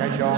Kaixo,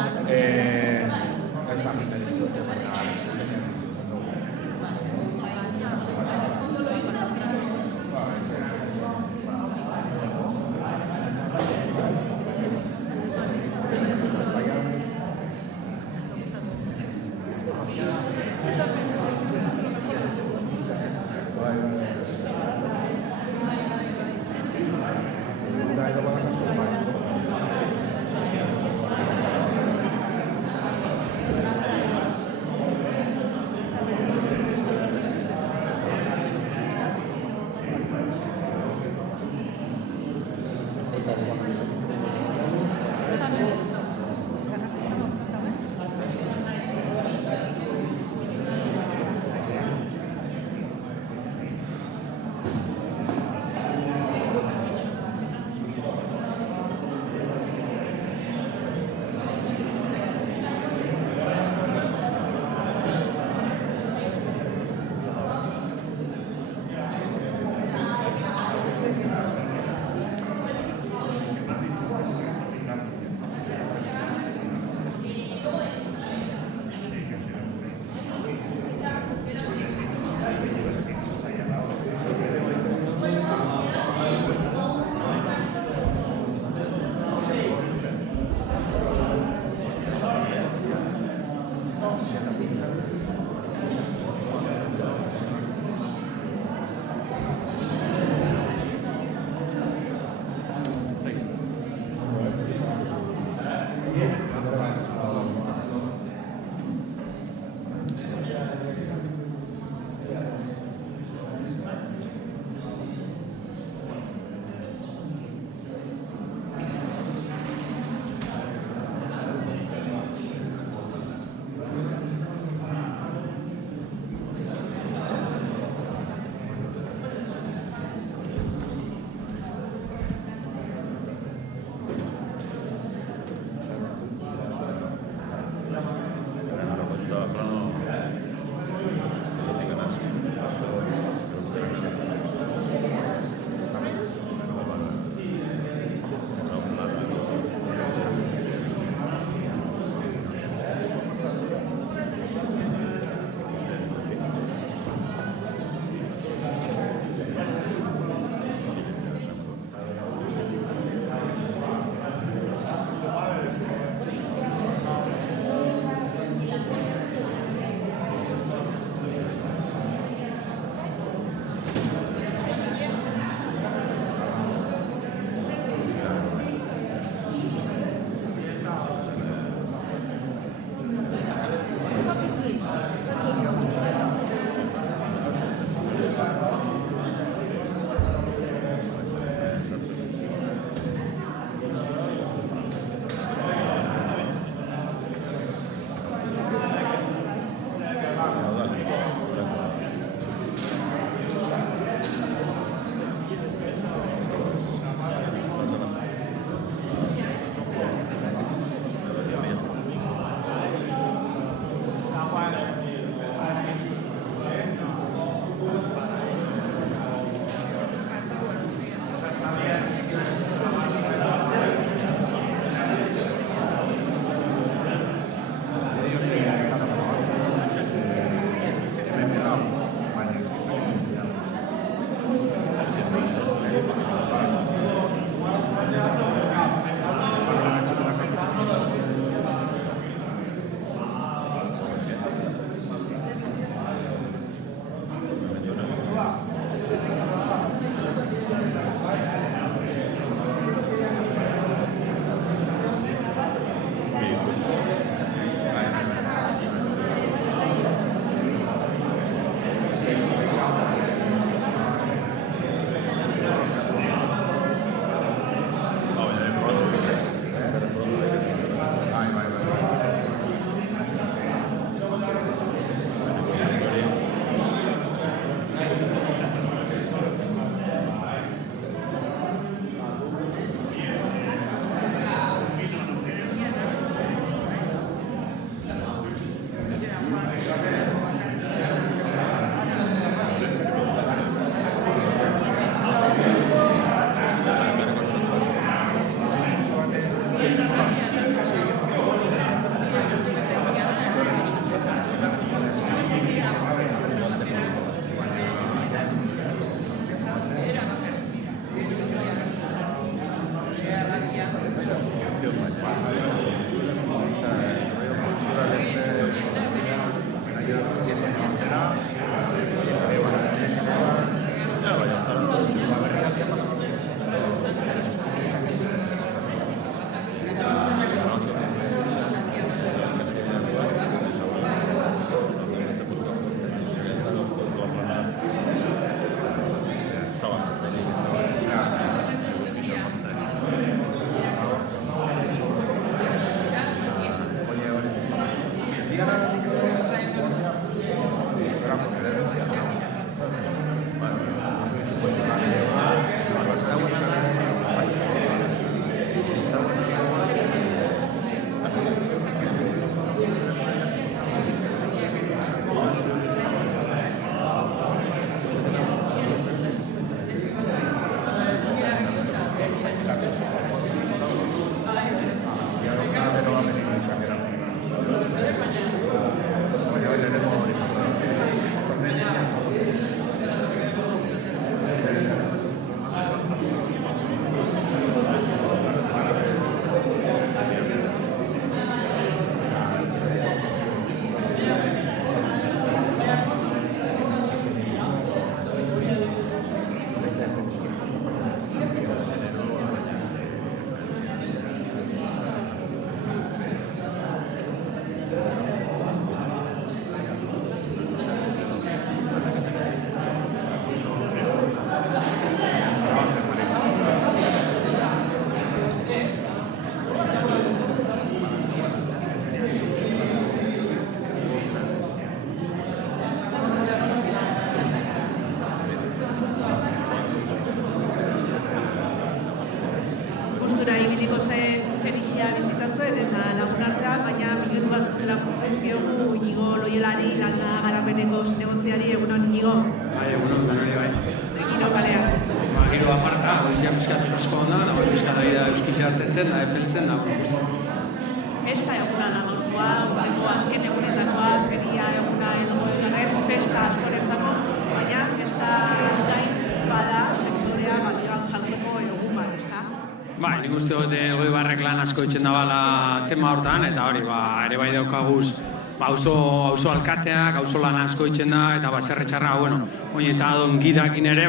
Nik uste dut Elgoibarrek lan asko itzen dabala tema hortan, eta hori, ere bai daukaguz auzo alkateak, auzo lan asko itzen da, eta baserri txarra, oin eta adon gidakin ere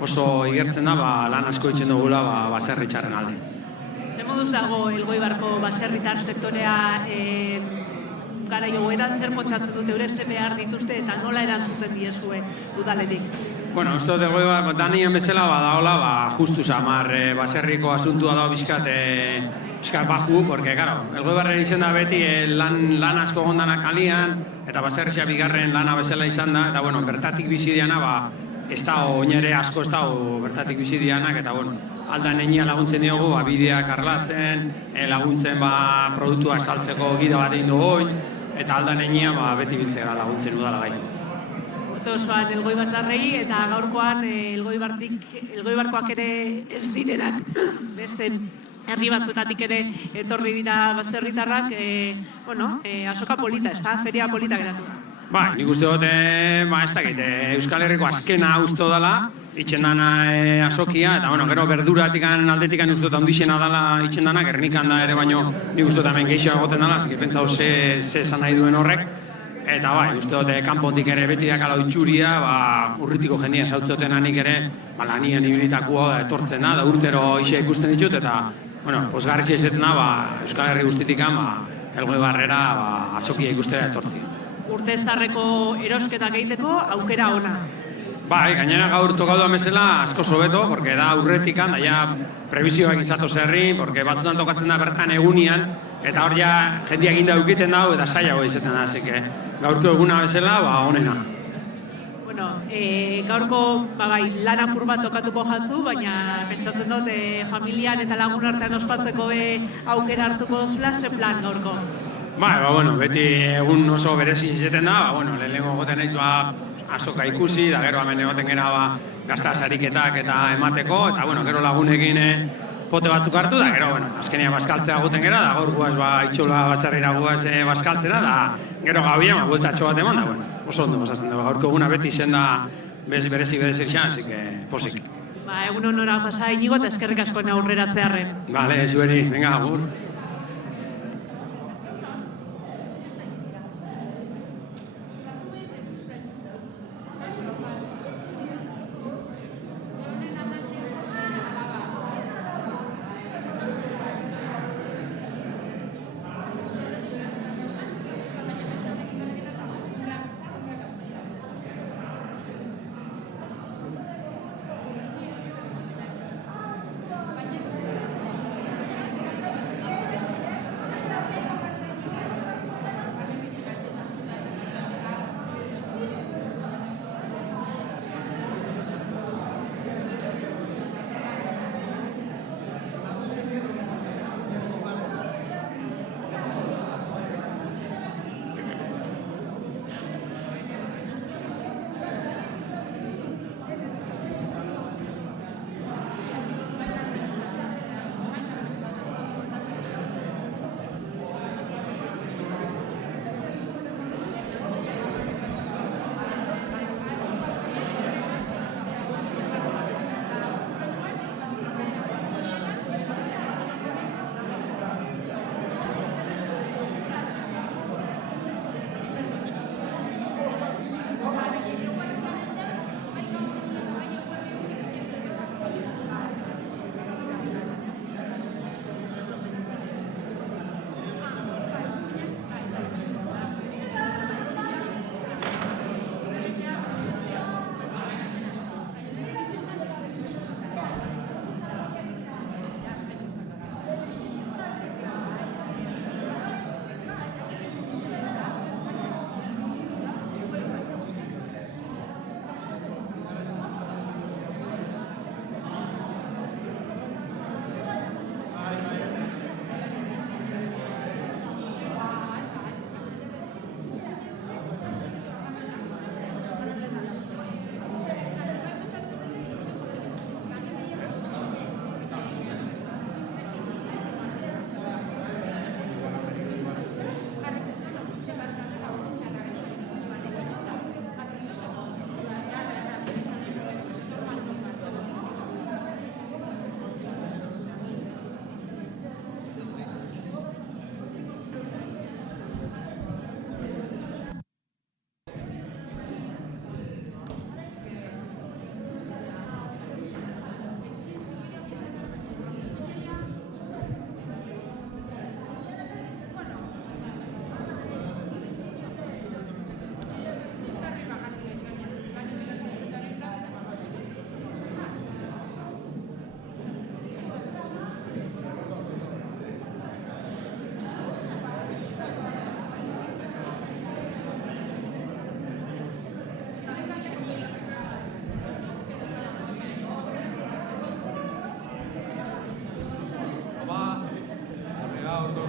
oso igertzen da, lan asko itzen dugula baserri txarren alde. Zer moduz dago Elgoibarko baserritar sektorea gara jogoetan zer kontatzen dute eureste behar dituzte eta nola erantzuten diezue udaletik? Uste dut Elgoibarko danien bezala badaola, justu samar baserriko asuntua da bizkat baju, porque, claro, Elgoibarren izan da beti lan asko gondanak alian, eta baserria bigarren lana bezala izan da, eta, bertatik bizidiana, ez da oinere asko ez da bertatik bizidianak, eta, aldan egin laguntzen diogu, bideak arlatzen, laguntzen produktua saltzeko gida bat egin dugu, eta aldan egin beti biltzera laguntzen udala gai. Osoan Elgoibartarrei eta gaurkoan Elgoibarkoak ere ez direnak beste herri batzuetatik ere etorri dira baserritarrak, azoka polita, ez da, feria polita geratu da. Nik uste dut, ez dakit, Euskal Herriko azkena usto dela, itxen dana azokia, eta gero berduratik aldetik uste dut handixena dela itxen dana, Gernikan da ere baino nik uste dut hemen gehiago egoten dela, ziki pentsau ze esan nahi duen horrek. Eta uste dut, kanpotik ere beti dakala itxuria, urritiko jendia zautzoten anik ere, lanien ibilitakua etortzen da, urtero isa ikusten ditut, eta, posgarri ezetzen da, Euskal Herri guztitikan, Elgoibarrera azokia ikustera etortzi. Urte zarreko erosketak egiteko aukera ona. Gainera gaur tokau da mesela asko sobeto, porque da urretikan, daia prebizioak izatu zerri, porque batzutan tokatzen da bertan egunian, eta hor ja jendia eginda eukiten dago eta zailago izaten da, aseke gaurko eguna bezala, onena. Gaurko lan apur bat tokatuko jatzu, baina pentsatzen dut familian eta lagun artean ospatzeko aukera hartuko duzula, ze plan gaurko? Beti egun oso berezi izaten da, lehenengo goten naiz azoka ikusi, da gero hemen egoten gara gazta sariketak eta emateko, eta gero lagunekin pote batzuk hartu, da gero, azkenia bazkaltzea guten gara, da gaur guaz itxola batzarrira guaz bazkaltzera, da gero gauia, bueltatxo bat eman, da oso ondo pasatzen da, gaurko eguna beti izen da berezi izan, así que posik. Egun honora pasa inigo eta eskerrik askoen aurreratzearren. Bale, zueri, venga, agur.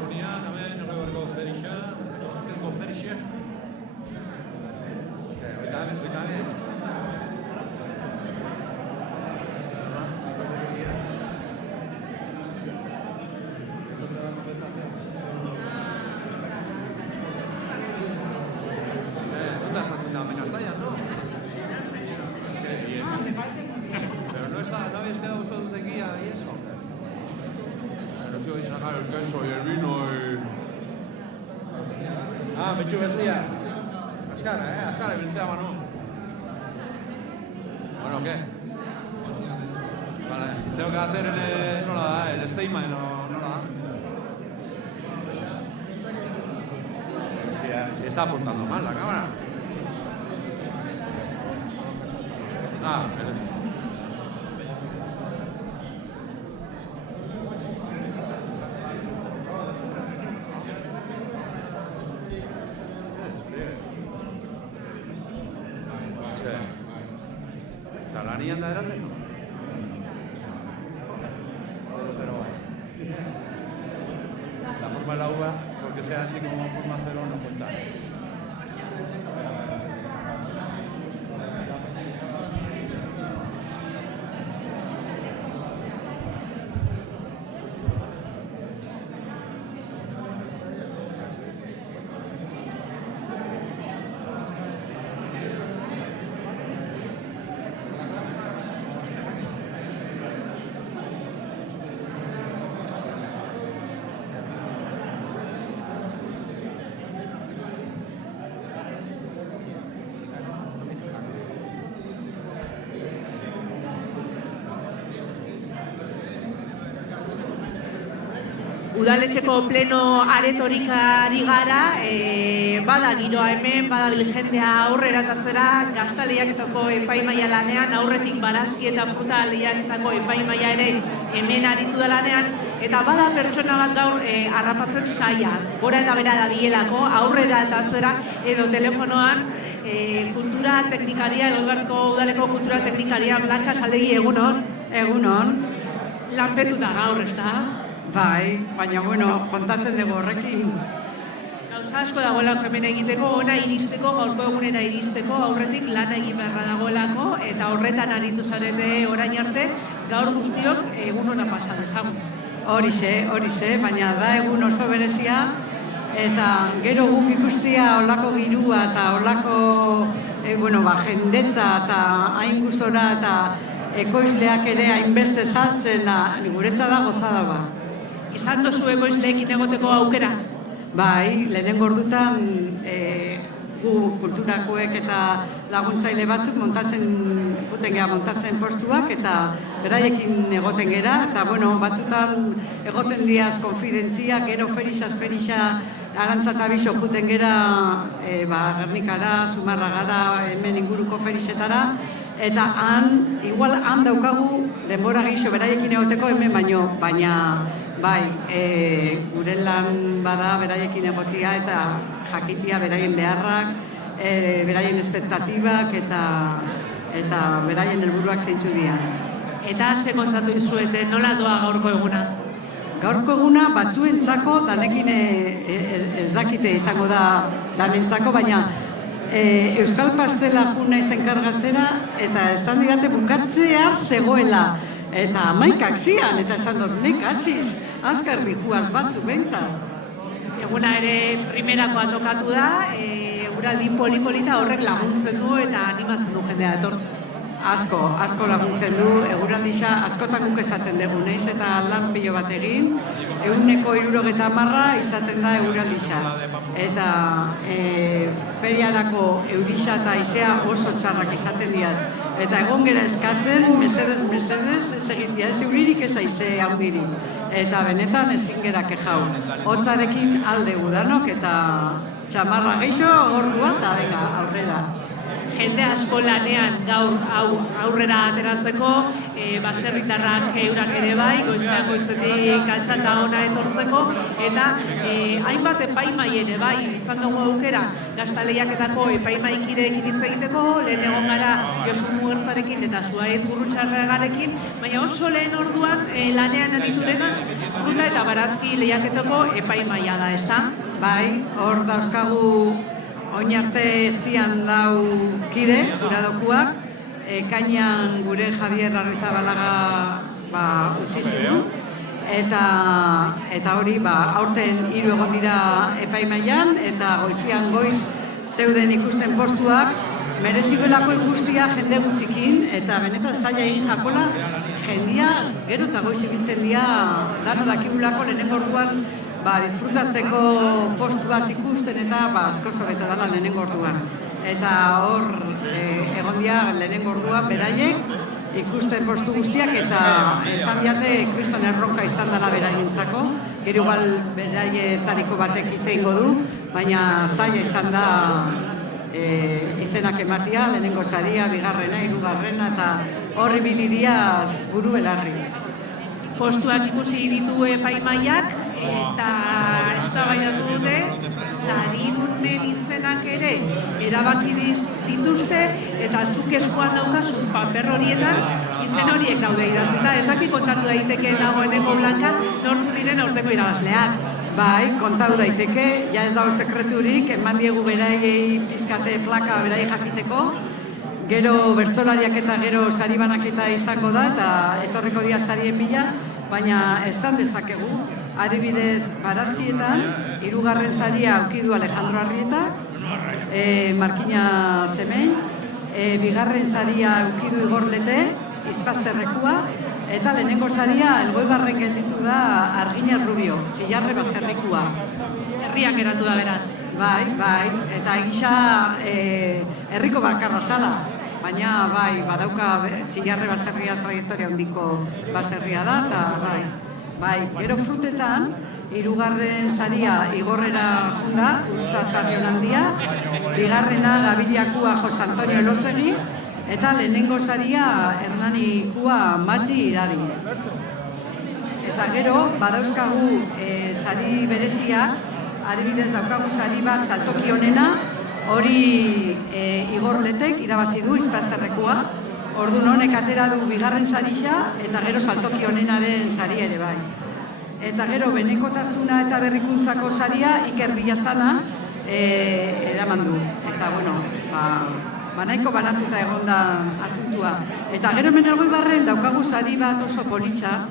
Polonia, tamén, horrego ferixa, horrego ferixa. Oitame. El queso y el vino y... Betxu bestia. Azkara, biltzea Manu. Bueno, ¿qué? Vale, tengo que hacer el statement, ¿no la da? Si está apuntando mal la cámara. ¿La niña anda delante? No. Pero la forma de la uva, porque sea así como forma cero, no cuenta. Udaletxeko pleno aretorikari gara, bada giroa hemen, bada jendea aurrera tatzera, Gaztaleaketako epaimaia lanean, aurretik Barazki eta Fruta Lehiaketako epaimaia ere hemen aritu da lanean, eta bada pertsona bat gaur harrapatzen saia, gora eta bera dabielako, aurrera tatzera edo telefonoan, kultura teknikaria, Elgoibarko udaleko kultura teknikaria, Blanca Saldegi, egunon? Egunon. Lanpetuta gaur, ez da? Bai, baina, kontatzen dugu horrekin. Gauza asko dagoelako hemen egiteko, ona iristeko, gaurko egunera iristeko, aurretik lana egin beharra dagoelako, eta horretan aritu zarete orain arte, gaur guztiok egun ona pasa dezagun. Horixe, baina da egun oso berezia, eta gero guk ikustia olako girua eta olako jendetza eta hain gustora eta ekoizleak ere hainbeste saltzen da, guretza da gozada ba. Izan dozu ekoizleekin egoteko aukera? Bai, lehenengo ordutan gu kulturakoek eta laguntzaile batzuk montatzen postuak eta beraiekin egoten gera, eta batzutan egoten diaz konfidentziak, gero ferixa Arantza eta Bixo juten gera Gernikara, Zumarragara, hemen inguruko ferixetara, eta igual han daukagu denbora gehiago beraiekin egoteko hemen baina bai, gure lan bada beraiekin egotia eta jakitia beraien beharrak, beraien espektatibak eta beraien helburuak zeintzu dira. Eta ze kontatu dizuete, nola doa gaurko eguna? Gaurko eguna batzuentzako, danekin ez dakite izango da danentzako, baina Euskal Pastela juna izen kargatzera eta esan didate bukatzea zegoela. Eta 11 zian, eta esan dut, nekatxiz, azkar dijuaz batzuk behintzat. Eguna ere primerakoa tokatu da, eguraldi polipolita horrek laguntzen du eta animatzen du jendea etor. Asko laguntzen du, eguraldixa askotan guk esaten dugu, naiz eta lan pilo bat egin, 170 izaten da eguraldixa. Eta feriarako eurixa eta izea oso txarrak izaten diaz. Eta egon gera eskatzen, mesedez, ez egitea, ez euririk ez aize handirik. Eta benetan ezin gera kexau. Hotzarekin alde gudanok eta txamarra geixo gortua eta venga, aurrera. Jende asko lanean gaur aurrera ateratzeko, baserritarrak eurak ere bai, goizetik altxata ona etortzeko, eta hainbat epaimai ere bai, izan dugu aukera, Gaztaleiaketako epaimaikideekin hitz egiteko, lehen egon gara Josu Mugertzarekin eta Suarez Gurrutxarregarekin, baina oso lehen orduan lanean aditurena Fruta eta barazki lehiaketako epaimaia da, ezta? Bai, hor dauzkagu oin arte zian lau kide, juradokuak, ekainan gure Javier Arrizabalaga utzi zidu, eta hori aurten 3 egon dira epaimaian, eta goizian goiz zeuden ikusten postuak, merezi duelako ikustia jende gutxikin, eta benetan zaila egin jakola, jendia gero eta goiz ibiltzen dira, dano dakigulako lehenengo orduan, disfrutatzeko postuaz ikusten eta asko hobeto dela lehenengo orduan. Eta hor, egon dira lehenengo orduan beraiek, ikusten postu guztiak eta esan diate kriston erronka izan dela beraientzako. Gero igual beraietariko batek hitz egingo du, baina zaila izan da izenak ematia, lehenengo saria, bigarrena, hirugarrena eta horri bilidiaz buru belarri. Postuak ikusi ditu epaimaiak eta eztabaidatu dute saridunen izenak ere erabaki dituzte eta zuk eskuan daukazun paper horietan izen horiek daude idatzita. Ez daki kontatu daiteke dagoeneko Blanka nortzuk diren aurtengo irabazleak. Bai, kontatu daiteke, ja ez dago sekreturik, eman diegu beraiei pizkate plaka beraiei jakiteko, gero bertsolariak eta gero sari banaketa izango da eta etorriko dira sarien bila, baina esan dezakegu, adibidez barazkietan, 3. saria aukidu Alejandro Arrieta, Markina Semein, 2. saria aukidu Igor Lete, Izpazterrekua, eta lehenengo saria Elgoibarren gelditu da Argina Rubio, Txillarre Baserrikua. Herriak geratu da beraz. Bai, eta egisa herriko bakarra zala, baina badauka Txillarre Baserria traiektoria handiko baserria da, eta bai, gero frutetan, 3. saria Igorrera junda, Urtza Sarrion handia, 2. Gabiliakua Jose Antonio Elozegi, eta lehenengo saria Hernani Kua Matxi Iradi. Eta gero, badauzkagu sari berezia, adibidez daukagu sari bat saltoki honena, hori Igor Letek irabazi du Izpazterrekua, orduan honek atera du 2. sarisa, eta gero saltoki honenaren sari ere bai. Eta gero, benekotasuna eta berrikuntzako saria Iker Villasana eraman du. Eta, nahiko banatuta egon da asuntua. Eta gero hemen Elgoibarren daukagu sari bat oso politxa,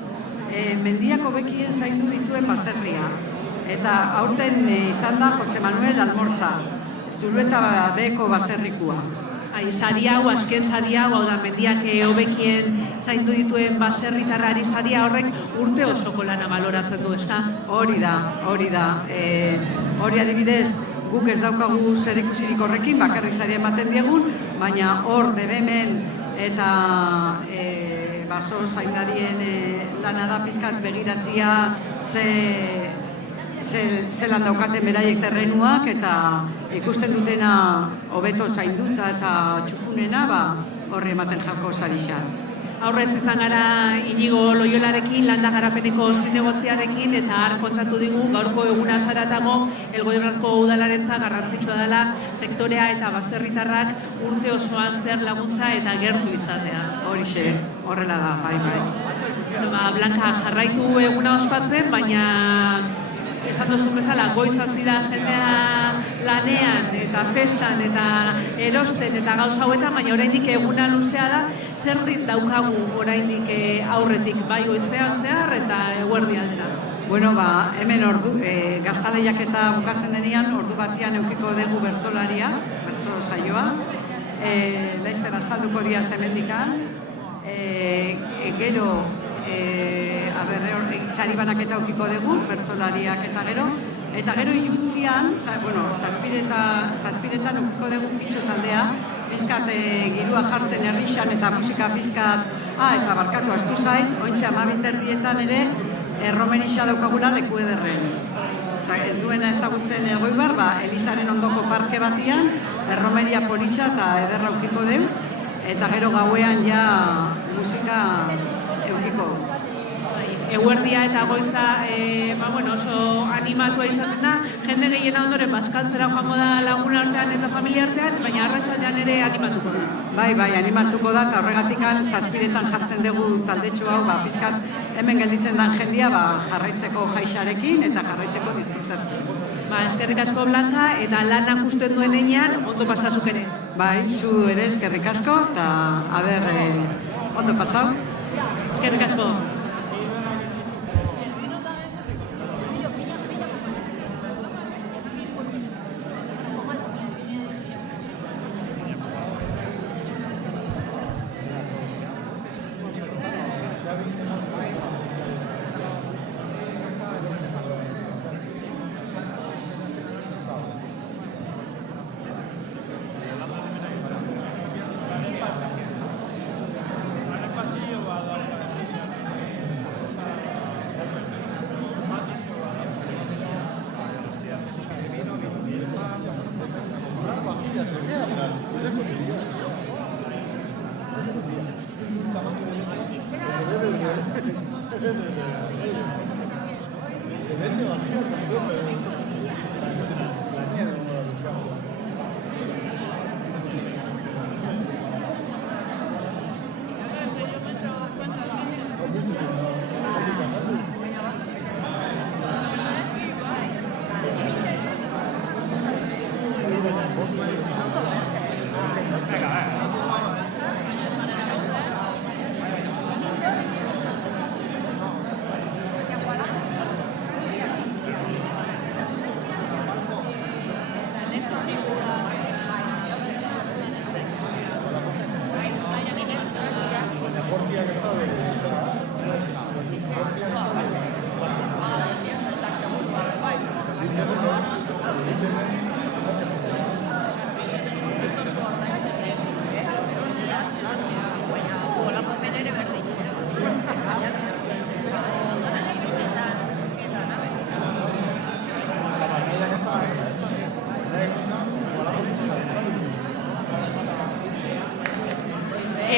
mendiako bekien zaindu dituen baserria. Eta aurten izan da Jose Manuel Almortza, Zulueta Beko baserrikua. Sari hau, azken sari hau, da mendiak hobekien zaindu dituen baserritarrari saria horrek urte osoko lana baloratzen du, ezta? Hori da. Hori adibidez, guk ez daukagu zer ikusirik horrekin, bakarrik saria ematen diegun, baina hor debemen eta baso zaindarien lana da pizkat begiratzia zelan daukaten beraiek terrenuak eta ikusten dutena hobeto zainduta eta txukunena horri ematen jako sarisa. Aurrez izan gara Inigo Loiolarekin, landa garapeneko zinegotziarekin, eta har kontatu digu gaurko eguna zaratago Elgoibarko udalarentzat garrantzitsua dela sektorea eta baserritarrak urte osoan zer laguntza eta gertu izatea. Horixe, horrela da, bai. Blanka, jarraitu eguna ospatzen, baina esan duzu bezala, goiz hasi da jendea lanean eta festan eta erosten eta gauza hauetan, baina oraindik eguna luzea da, zer daukagu oraindik aurretik, bai goizean zehar eta eguerdi aldera. Bueno, hemen gaztaleiak eta bukatzen denean, ordu batian eukiko dugu bertsolaria, bertsolo saioa, laizter azalduko dia hemendikan, gero sari banaketa aukiko dugu, bertsolariak eta gero iluntzian, zazpiretan aukiko dugu pitxo taldea, pizkat girua jartzen herrixan eta musika pizkat, eta barkatu astu zain, ointxe 12:00 ere, erromenixa daukagula leku ederren. Ez duena ezagutzen Elgoibar, Elizaren ondoko parke batian, erromeria politxa eta ederra aukiko dugu, eta gero gauean ja musika eukiko. Eguerdia eta goiza oso animatua izaten da, jende gehiena ondoren bazkaltzera joango da lagun artean eta familia artean, baina arratsaldean ere animatuko da. Bai, animatuko da, eta horregatik 7:00 jartzen dugu taldetxo hau, pizkat hemen gelditzen den jendia jarraitzeko jaixarekin eta jarraitzeko disfrutatzen. Eskerrik asko Blanca, eta lanak usten duen einean, ondo pasazuk ere. Bai, zu ere eskerrik asko, eta ondo pasau. Eskerrik asko.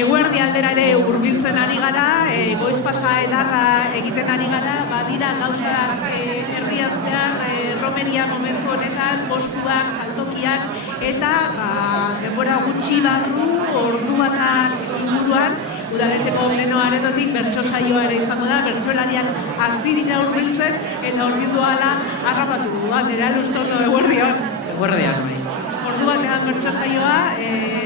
Eguerdi aldera ere hurbiltzen ari gara, goiz pasa edarra egiten ari gara, badira gauzak herrian zehar, romeria momentu honetan, postuak, saltokiak, eta denbora gutxi barru, ordu batan inguruan, udaletxeko pleno aretotik bertso saioa ere izango da, bertsolariak hasi dira hurbiltzen, eta hurbildu ahala harrapatu du, nera luztono eguerdion. Eguerdian, bai. Ordu batean bertso saioa,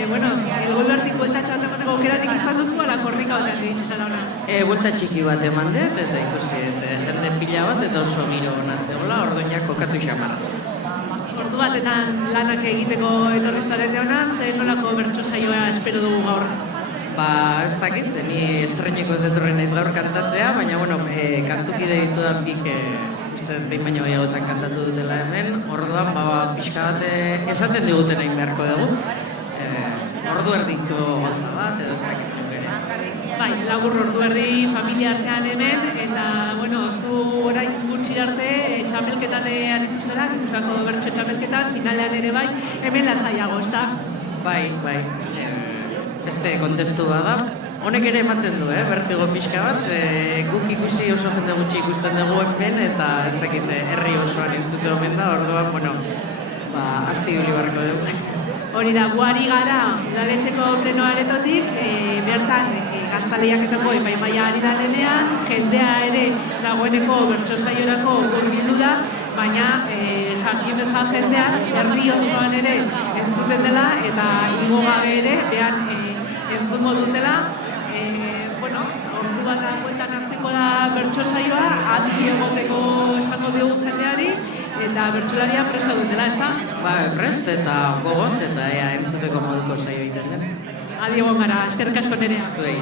elgoibertik bueltatxoan emateko aukeratik izan duzu, ala korrika batean ditxezala hona? Buelta txiki bat eman dut, eta ikusi, jende pila bat, eta oso miro hona zegoela, orduinak kokatu xamara. Ordu batetan lanak egiteko etorri zarete hona, ze nolako bertso saioa espero dugu gaur? Ez dakit, ni estreneko ez etorri naiz gaur kantatzea, baina, kantukide ditudan pik, uste behin baino gehiagotan kantatu dutela hemen, orduan, pixka bat esaten diguten egin beharko dugu. Ordu erdiko gauza bat, edo ez dakit ere. Bai, labur ordu erdi familia artean hemen, eta, zu orain gutxi arte txamelketan aritu zara, Gipuzkoako bertso txamelketan, finalean ere bai, hemen lasaiago, ez da? Bai. Beste kontestu da. Honek ere ematen du, bertigo pixka bat, guk ikusi oso jende gutxi ikusten dugu hemen, eta ez dakit herri osoan entzute omen da, orduan, azti hori barko dugu. Hori da, guari gara, udaletxeko pleno aretotik, bertan gaztaleiaketako epaimaia ari da denean, jendea ere dagoeneko bertso saiorako hurbildu da, baina jakin bezala jendea herri osoan ere entzuten dela, eta igo gabe ere, behan entzungo dutela, ordu bat bueltan hartzeko da bertso saioa, adi egoteko esango diogu jendeari, eta bertsolaria presa dutela, ez da? Prest eta gogoz eta entzuteko moduko saio egiten den. Adi egon gara, eskerrik asko Nerea. Zuei.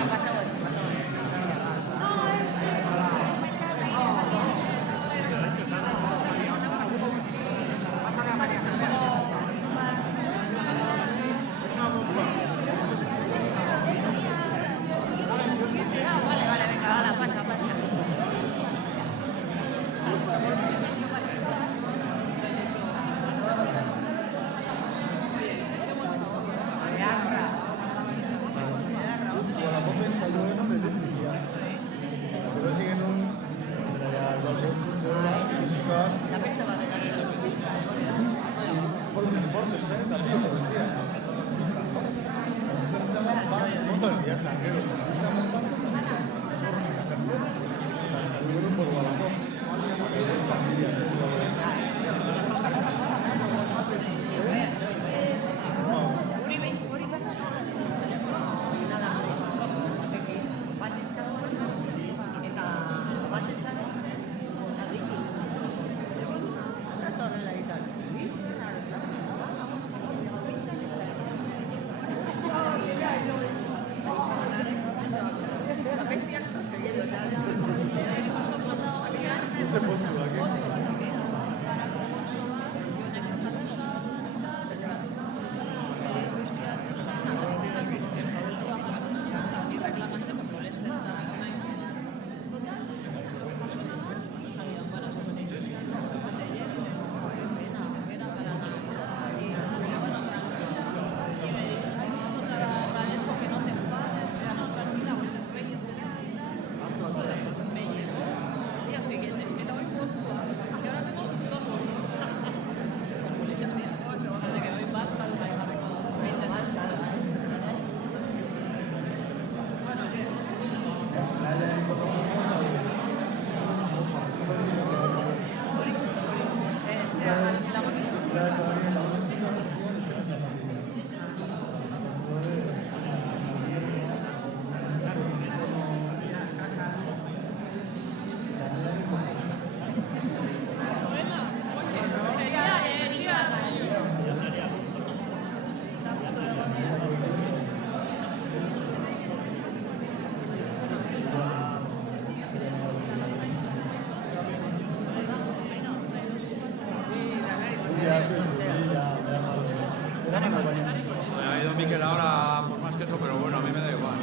Ha ido Miquel ahora por más que eso, pero bueno, a mí me da igual.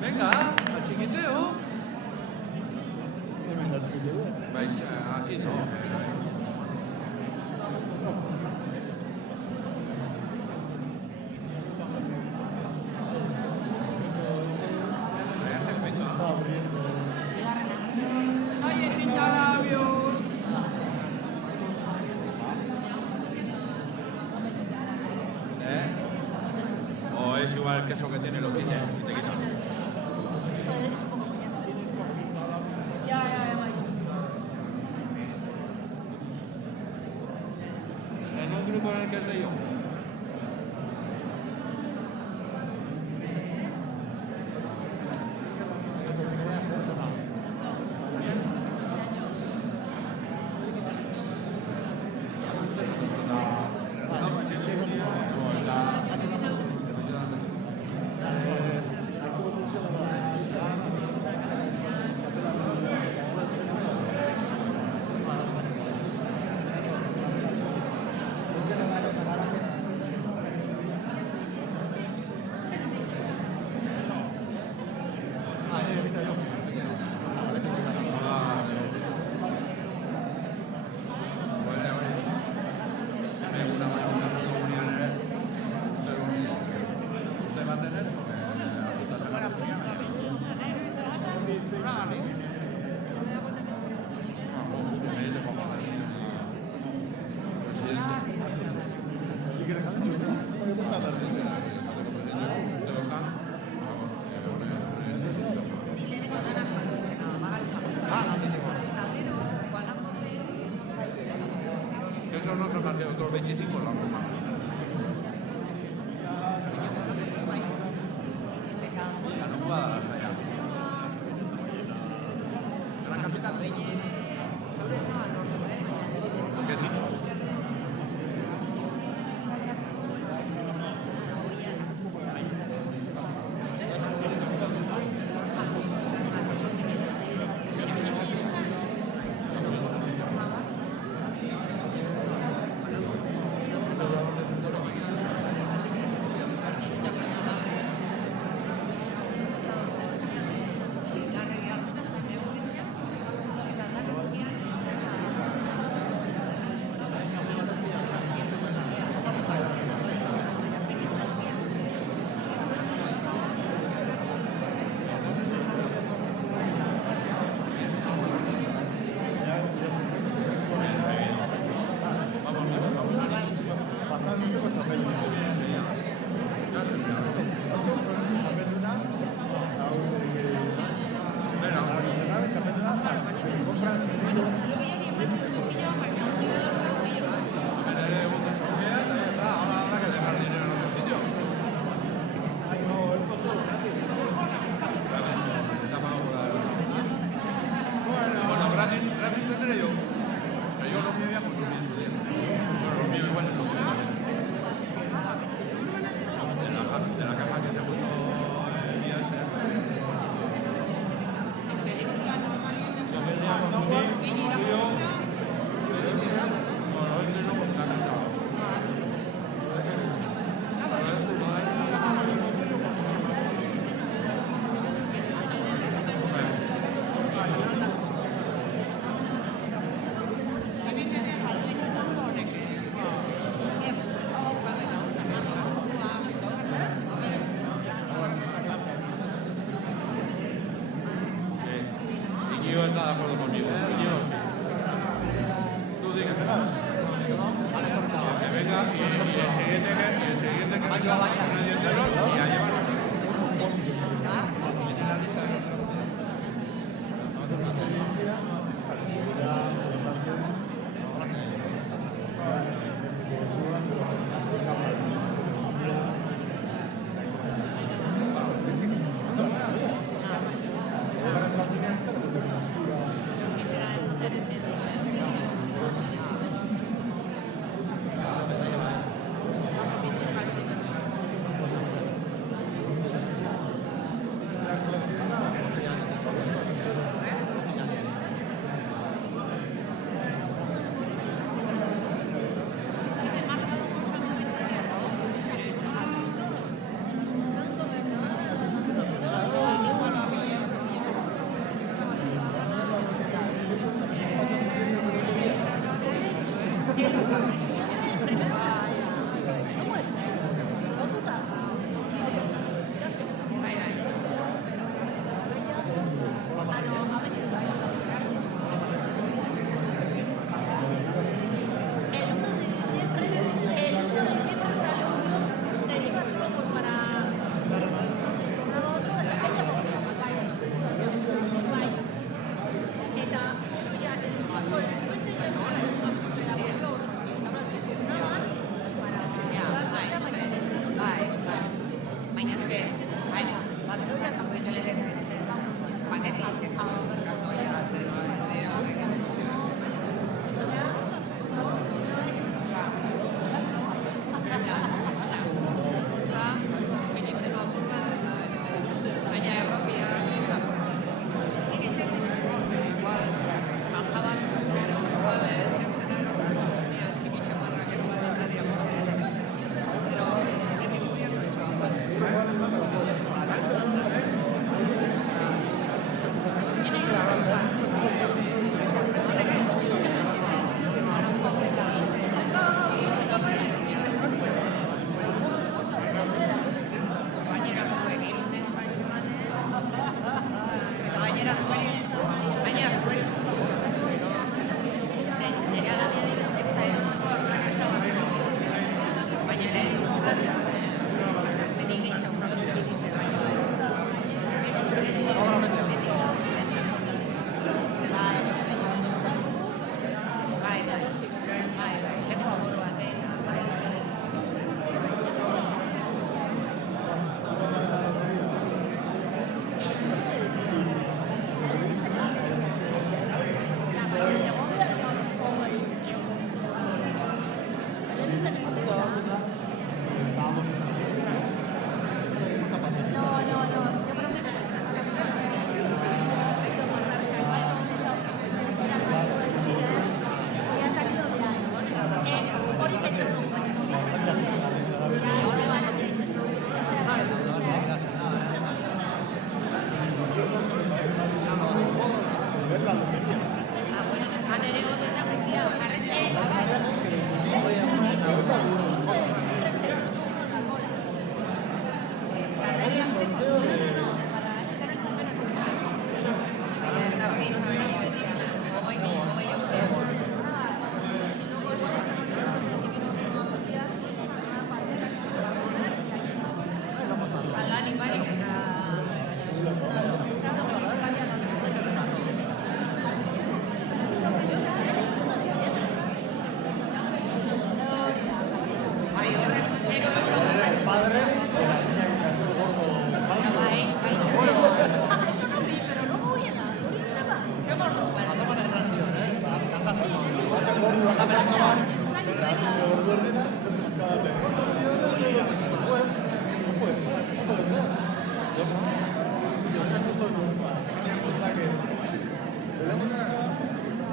Venga, al chiquiteo. Vais aquí, ¿no? O es igual el queso que tiene loquilla y te quita. En un grupo en el que estoy yo. Eso no son más que otros 25 la forma. Ya no puedo dar hasta allá. ¿Qué sí? Ahora que dejar dinero en otro sitio. Bueno, gratis tendré yo. Pero yo lo mío ya consumí en su día. Bueno, lo mío igual es lo mío también. De la caja que se puso el día ese. Yo vendía consumí, tuyo. Bueno, este no está rentado. Iñigo está de acuerdo conmigo. Iñigo sí. Tú dígame. Que venga y el siguiente que venga con el dientero y a llevarlo.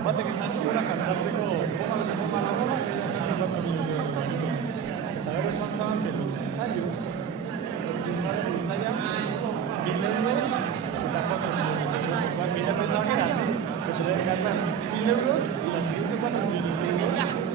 Batek esan ziora kantatzeko eta gero esan zaban que los ensayos ensaya 1.000 euros eta 4 millones. Que ya pensaba que era así, que tenía que gastar 1.000 euros y la siguiente 4 millones de euros.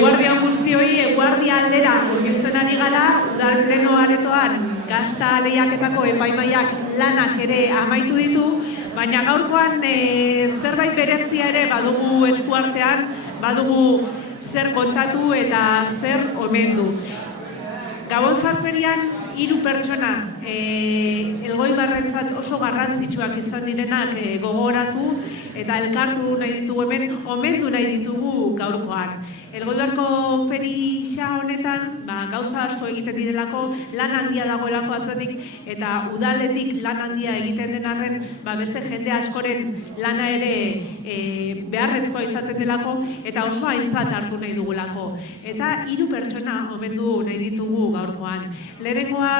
Guardia guztioi, guardia aldera hurbiltzen ari gara, udal pleno aretoan gazta lehiaketako epaimaiak lanak ere amaitu ditu, baina gaurkoan zerbait berezia ere badugu eskuartean, badugu zer kontatu eta zer omendu. Gabon Zarferian 3 pertsona Elgoibarrentzat oso garrantzitsuak izan direnak gogoratu eta elkartu nahi ditugu hemen, omendu nahi ditugu gaurkoan. Elgoibarko ferixa honetan gauza asko egiten direlako, lan handia dagoelako atzetik eta udaletik lan handia egiten den arren beste jende askoren lana ere beharrezkoa izaten delako eta oso aintzat hartu nahi dugulako. Eta 3 pertsona omendu nahi ditugu gaurkoan. Lehenengoa,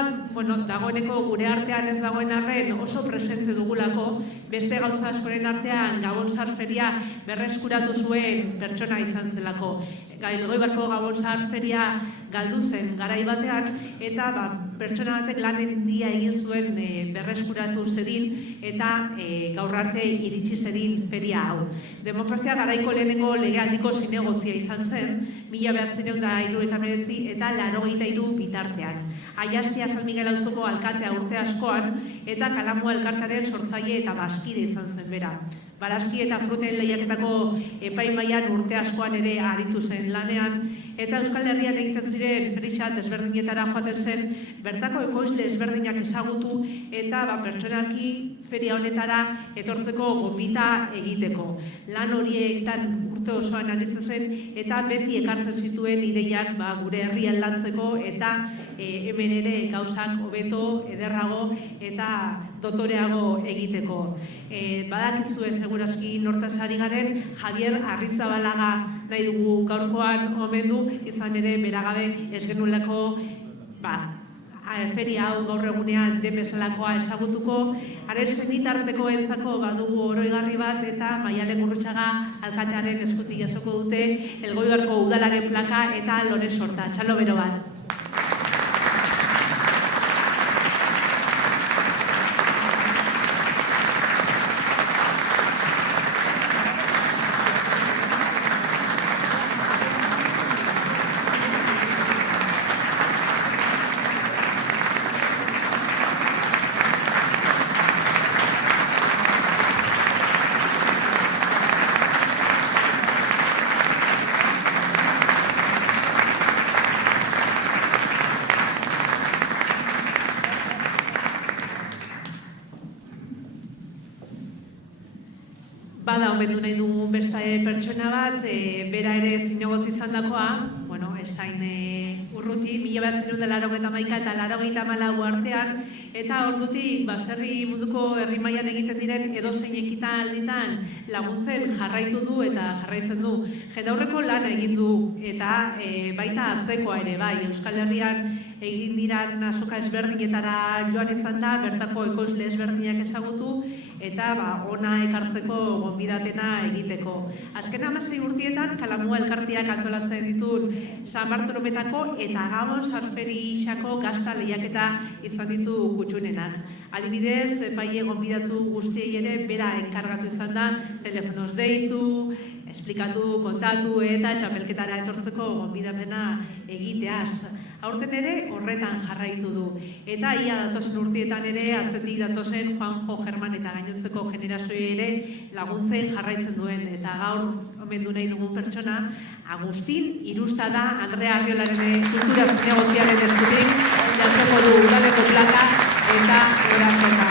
dagoeneko gure artean ez dagoen arren oso presente dugulako, beste gauza askoren artean Gabon Zarferia berreskuratu zuen pertsona izan zelako. Elgoibarko Gabon Zarferia galdu zen garai batean eta pertsona batek lan handia egin zuen berreskuratu zedin eta gaur arte iritsi zedin feria hau. Demokrazia garaiko lehenengo legealdiko zinegotzia izan zen, 1979 eta 83 bitartean. Aiastia San Miguel auzoko alkatea urte askoan eta Kalamua elkartearen sortzaile eta bazkide izan zen bera. Barazki eta fruten lehiaketako epaimaian urte askoan ere aritu zen lanean, eta Euskal Herrian egiten ziren ferixa desberdinetara joaten zen, bertako ekoizle ezberdinak ezagutu eta pertsonalki feria honetara etortzeko gonbita egiteko. Lan horietan urte osoan aritzen zen eta beti ekartzen zituen ideiak gure herrian lantzeko eta hemen ere gauzak hobeto, ederrago eta dotoreago egiteko. Badakizue segurazki nortaz ari garen, Javier Arrizabalaga nahi dugu gaurkoan omendu, izan ere beragabe ez genuelako feria hau gaur egunean den bezalakoa ezagutuko. Haren senitarteko entzako badugu oroigarri bat eta Maialen Gurrutxaga alkatearen eskutik jasoko dute Elgoibarko udalaren plaka eta lore sorta. Txalo bero bat. Bada, omendu nahi dugun beste pertsona bat, bera ere zinegotzi izan dakoa, esain urruti, 1981 eta 1984 artean, eta ordutik baserri munduko herri mailan egiten diren edozein ekitalditan laguntzen jarraitu du eta jarraitzen du. Jendaurreko lana egin du eta baita atzekoa ere bai, Euskal Herrian egin diran azoka ezberdinetara joan izan da, bertako ekoizle ezberdinak ezagutu eta ona ekartzeko gonbidapena egiteko. Azken 16 urtietan Kalamua elkarteak antolatzen ditun San Bartolometako eta Gabon Zarferixako gazta lehiaketa izan ditu kutxunenak. Adibidez, epaile gonbidatu guztiei ere bera enkargatu izan da, telefonoz deitu, esplikatu, kontatu eta txapelketara etortzeko gonbidapena egiteaz. Aurten ere horretan jarraitu du. Eta ia datozen urtietan ere atzetik datozen Juanjo, German eta gainontzeko generazioei ere laguntzen jarraitzen duen. Eta gaur omendu nahi dugun pertsona, Agustin Irusta da Andrea Arriolaren kultura zinegoziaren eskutik jasoko du udaleko plaka eta oraketa.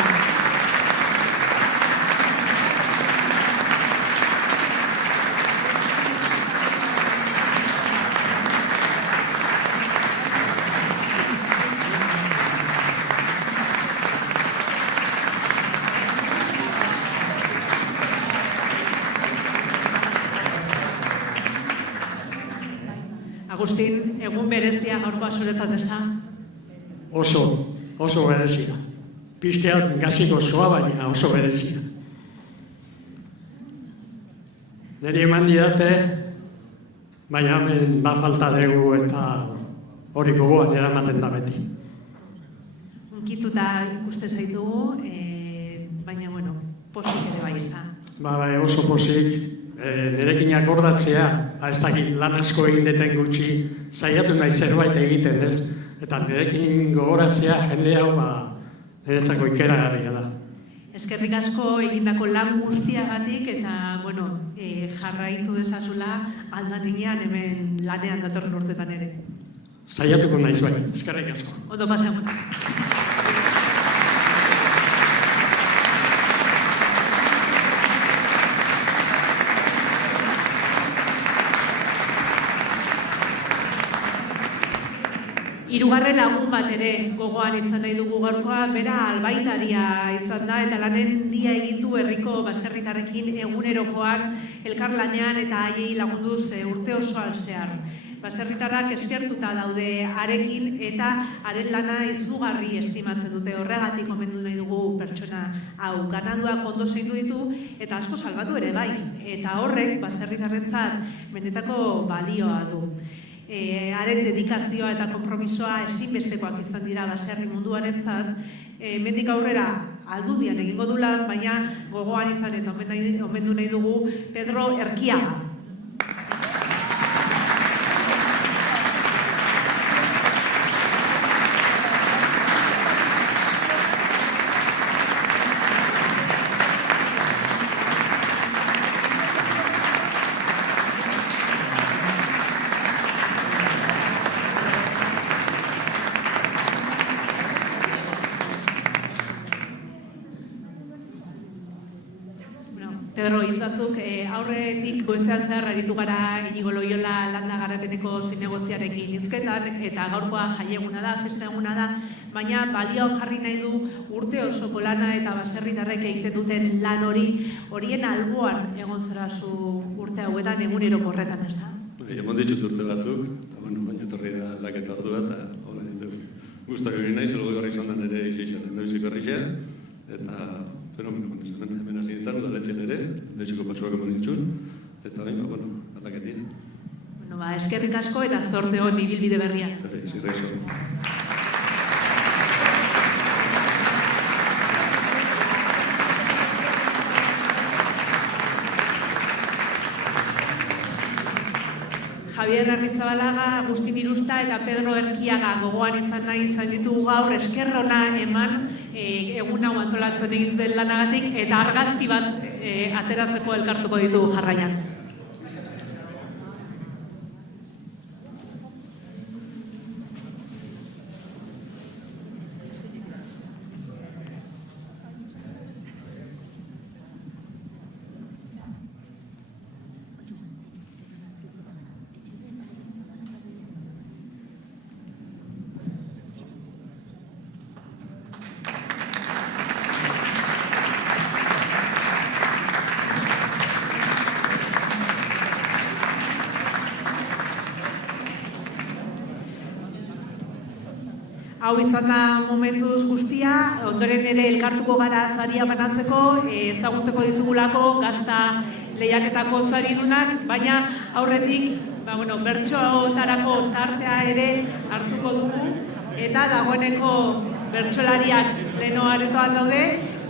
Agustin, egun berezia gaurkoa zuretzat ez da? Oso berezia. Pizkeat gaziko zoa, baina oso berezia. Neri eman didate, baina hemen falta dugu eta hori gogoan eramaten da beti. Unkituta ikuste zaitugu, baina, posik ere bai ez da. Bai, oso posik. Nerekin akordatzea, ez dakit lan asko egin deten gutxi, saiatu nahi zerbait egiten, ez? Eta nerekin gogoratzea jende hau niretzako ikeragarria da. Eskerrik asko egindako lan guztiagatik eta, jarraitu dezazula aldaninean hemen lanean datorren urtetan ere. Saiatuko naiz bai, eskerrik asko. Ondo pasean. Hirugarren lagun bat ere gogoan izan nahi dugu gaurkoa, bera albaitaria izan da eta lanen dia egin du herriko baserritarrekin egunerokoan elkarlanean eta haiei lagunduz urte osoan zehar. Baserritarrak eskertuta daude harekin eta haren lana izugarri estimatzen dute, horregatik omendu nahi dugu pertsona hau. Ganaduak ondo zaindu ditu eta asko salbatu ere bai, eta horrek baserritarrentzat benetako balioa du. Haren dedikazioa eta konpromisoa ezinbestekoak izan dira baserri munduarentzat. Hemendik aurrera aldudian egingo du lan, baina gogoan izan eta omendu nahi dugu Pedro Erkiaga. Pedro, hitzatzuk aurretik goizean zehar aritu gara Inigo Loyola landa garapeneko zinegoziarekin hizketan eta gaurkoa jaieguna da, festa eguna da, baina balio jarri nahi du urte osoko lana eta baserritarrek egiten duten lan horien alboan egon zara zu urte hauetan eguneroko horretan, ez da? Eman ditut urte batzuk, eta baina etorri da aldaketa ordua eta hola egin guztak egin nahi, zelgo garri izan da nire izan endabiziko herrixea, eta fenomeno honez, hemen hasi nintzen, udaletxean ere, lehiziko pasuak eman nintzun, eta aldaketia. Eskerrik asko eta zorte hon ibilbide berria. Zirraizo. Javier Arrizabalaga, Agustin Irusta eta Pedro Erkiaga gogoan izan nahi izan ditugu gaur eskerrona eman egun hau antolatzen egin zuen lanagatik eta argazki bat ateratzeko elkartuko ditugu jarraian. Hau izan da momentuz guztia, ondoren ere elkartuko gara saria banatzeko, ezagutzeko ditugulako gazta lehiaketako saridunak, baina aurretik bertsotarako tartea ere hartuko dugu, eta dagoeneko bertsolariak pleno aretoan daude,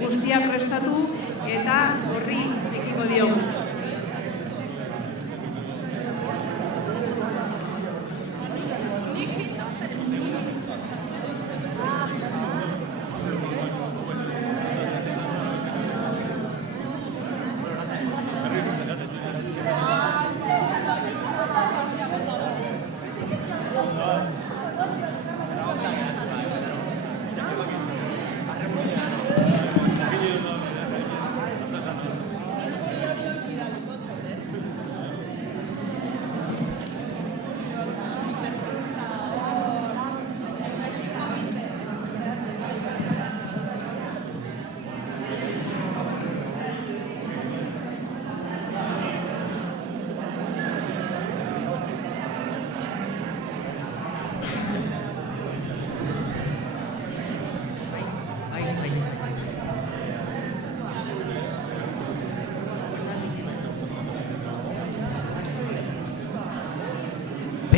guztiak prestatu eta horri ekingo diogu.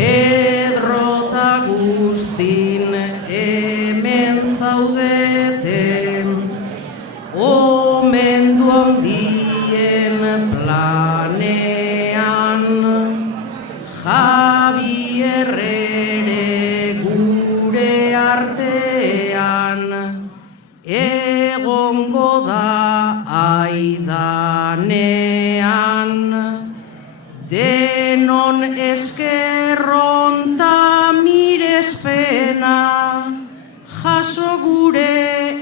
Pedro eta Agustin hemen zaudete, omendu handien planean, Javier ere gure artean, egongo da aidanean, denon eskerron ta mirespena, jaso gure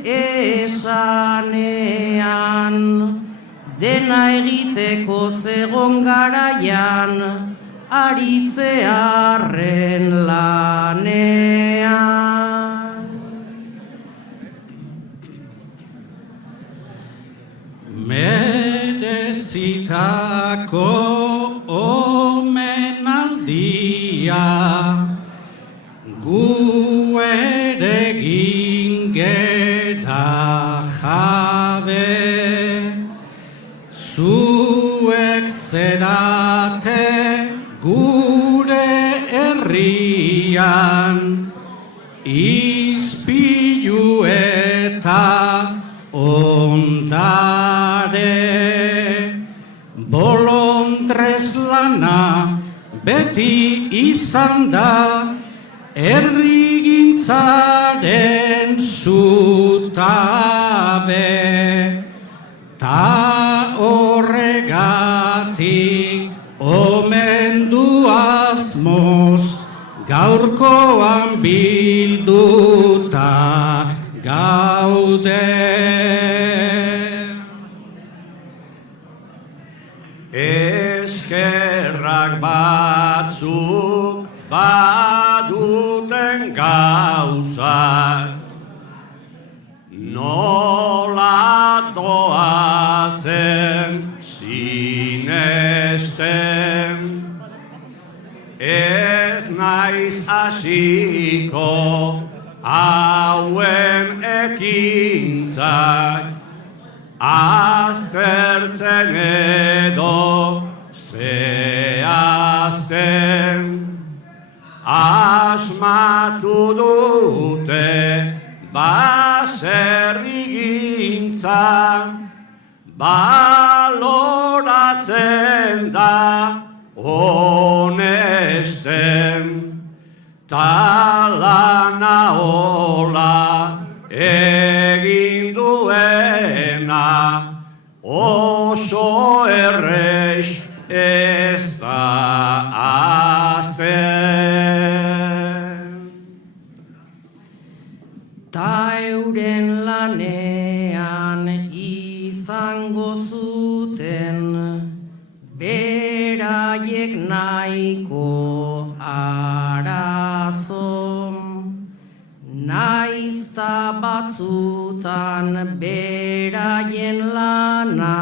esanean, dena egiteko zegon garaian, aritzearren lanean. Merezitako omenaldia gu ere gingera jabe, zuek zerate gure herrian, izpilu eta ondare, bolondrez lana beti izan da, herrigintzaren zutabe, ta horregatik omendu asmoz, gaurkoan bilduta gaude. Eskerrak batzuk baduten gauzak, nola doazen sinesten, ez naiz hasiko hauen ekintzak, aztertzen edo zehazten, asmatu dute baserrigintza, baloratzen da honesten, talana hola egin duena, oso errex ez da azten. Ta euren lanean izango zuten, beraiek nahiko arazo, naizta batzutan beraien lana,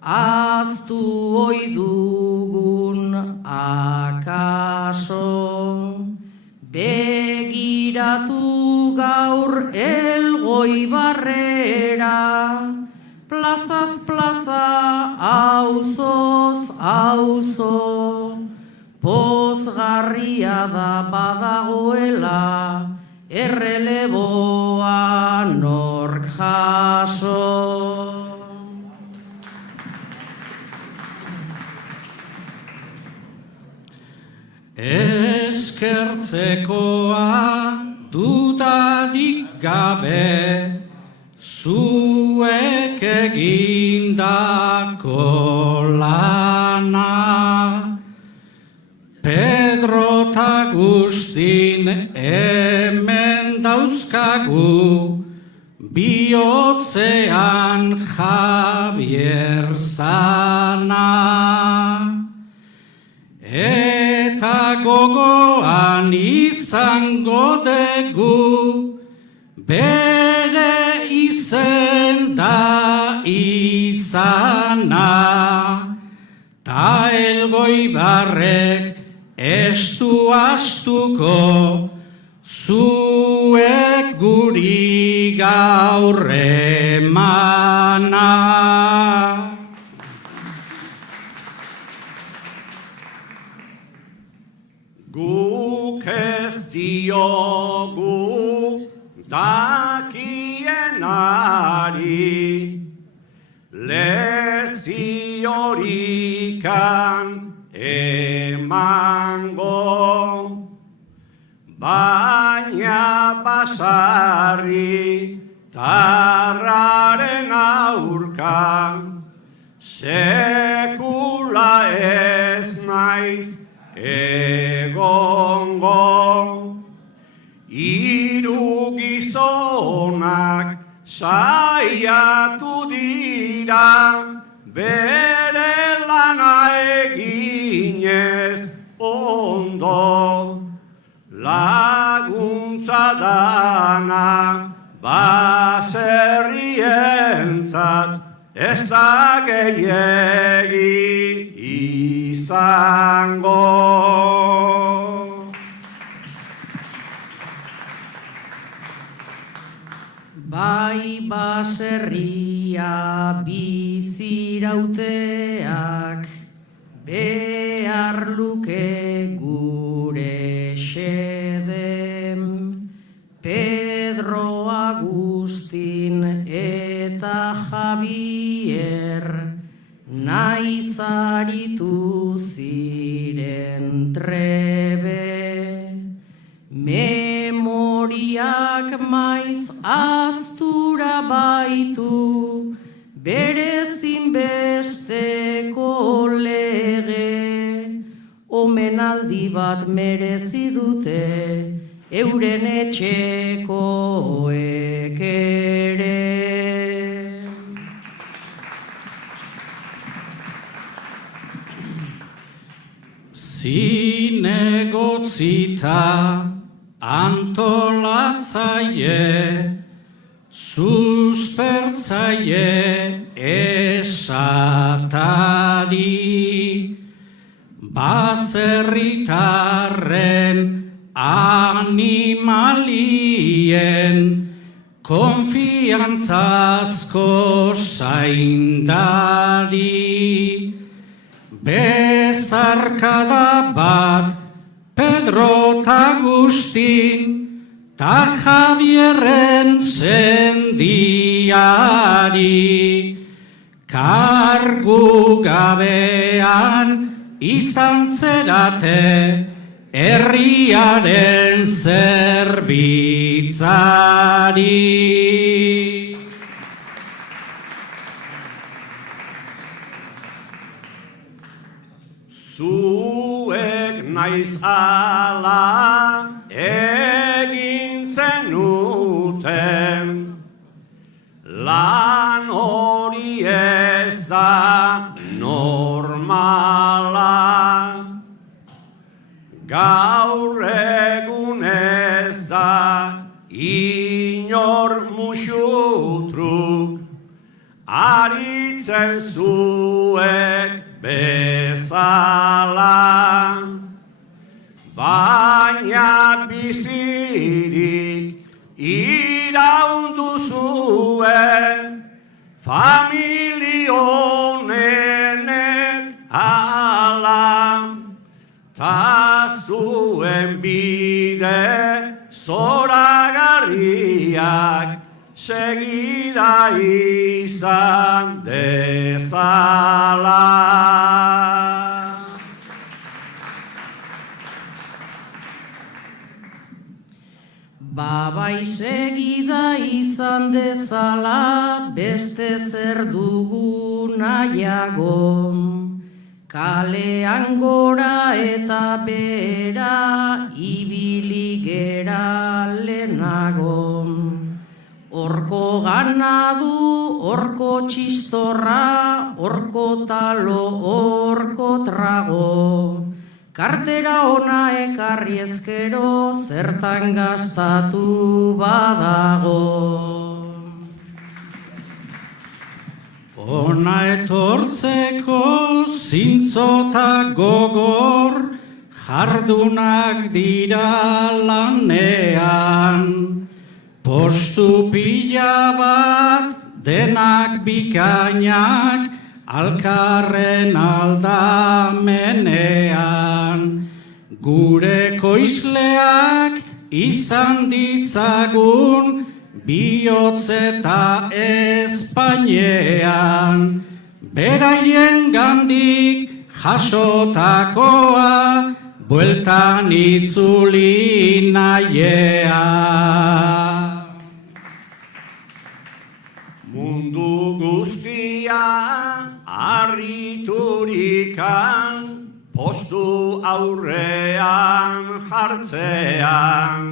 aztu ohi dugun akaso, begiratu gaur Elgoibarrera, plazaz plaza, auzoz auzo, pozgarria da badagoela, erreleboa nork jaso. Eskertzekoa dudarik gabe, zuek egindako lana, Pedro eta Agustin hemen dauzkagu, bihotzean Javier zana. Eta gogoan izango dugu, bere izen da izana, ta Elgoibarrek ez du astuko, zuek guri gaur emana. Guk ez diogu dakienari, leziorikan emango, baina basarri tarraren aurka, sekula ez naiz egongo. Hiru gizonak saiatu dira, bere lana eginez ondo. Laguntza dana baserrientzat ez da gehiegi izango. Bai baserria bizirauteak behar luke gure xedem, Pedro Agustin eta Javier naiz aritu ziren trebe, memoriak maiz aztura baitu, bere zinbesteko lege, omenaldi bat merezi dute euren etxekoek ere. Zinegotzita antolatzaie, suspertzaie esatari, baserritarren animalien konfiantzazko zaindari, bezarkada bat Pedro ta Agustin ta Javierren sendiari, kargu gabean izan zerate herriaren zerbitzari. Zuek naiz ala egin zenuten, lan hori ez da normala. Gaur egun ez da inor musutruk, aritzen zuek bezala. Baina bizirik iraundu zuen, familionenek ala. Ta zuen bide zoragarriak segida izan dezala. Bai segida izan dezala, beste zer dugu nahiago, kalean gora eta bera ibili gera lehenago. Horko ganadu, horko txistorra, horko talo, horko trago. Kartera ona ekarri ezkero, zertan gastatu badago. Ona etortzeko zintzota gogor, jardunak dira lanean. Postu pila bat denak bikainak, alkarren aldamenean. Gure ekoizleak izan ditzagun bihotz eta Espainean, beraien gandik jasotakoa bueltan itzuli nahiea. Mundu guztia harriturikan postu aurrean jartzean,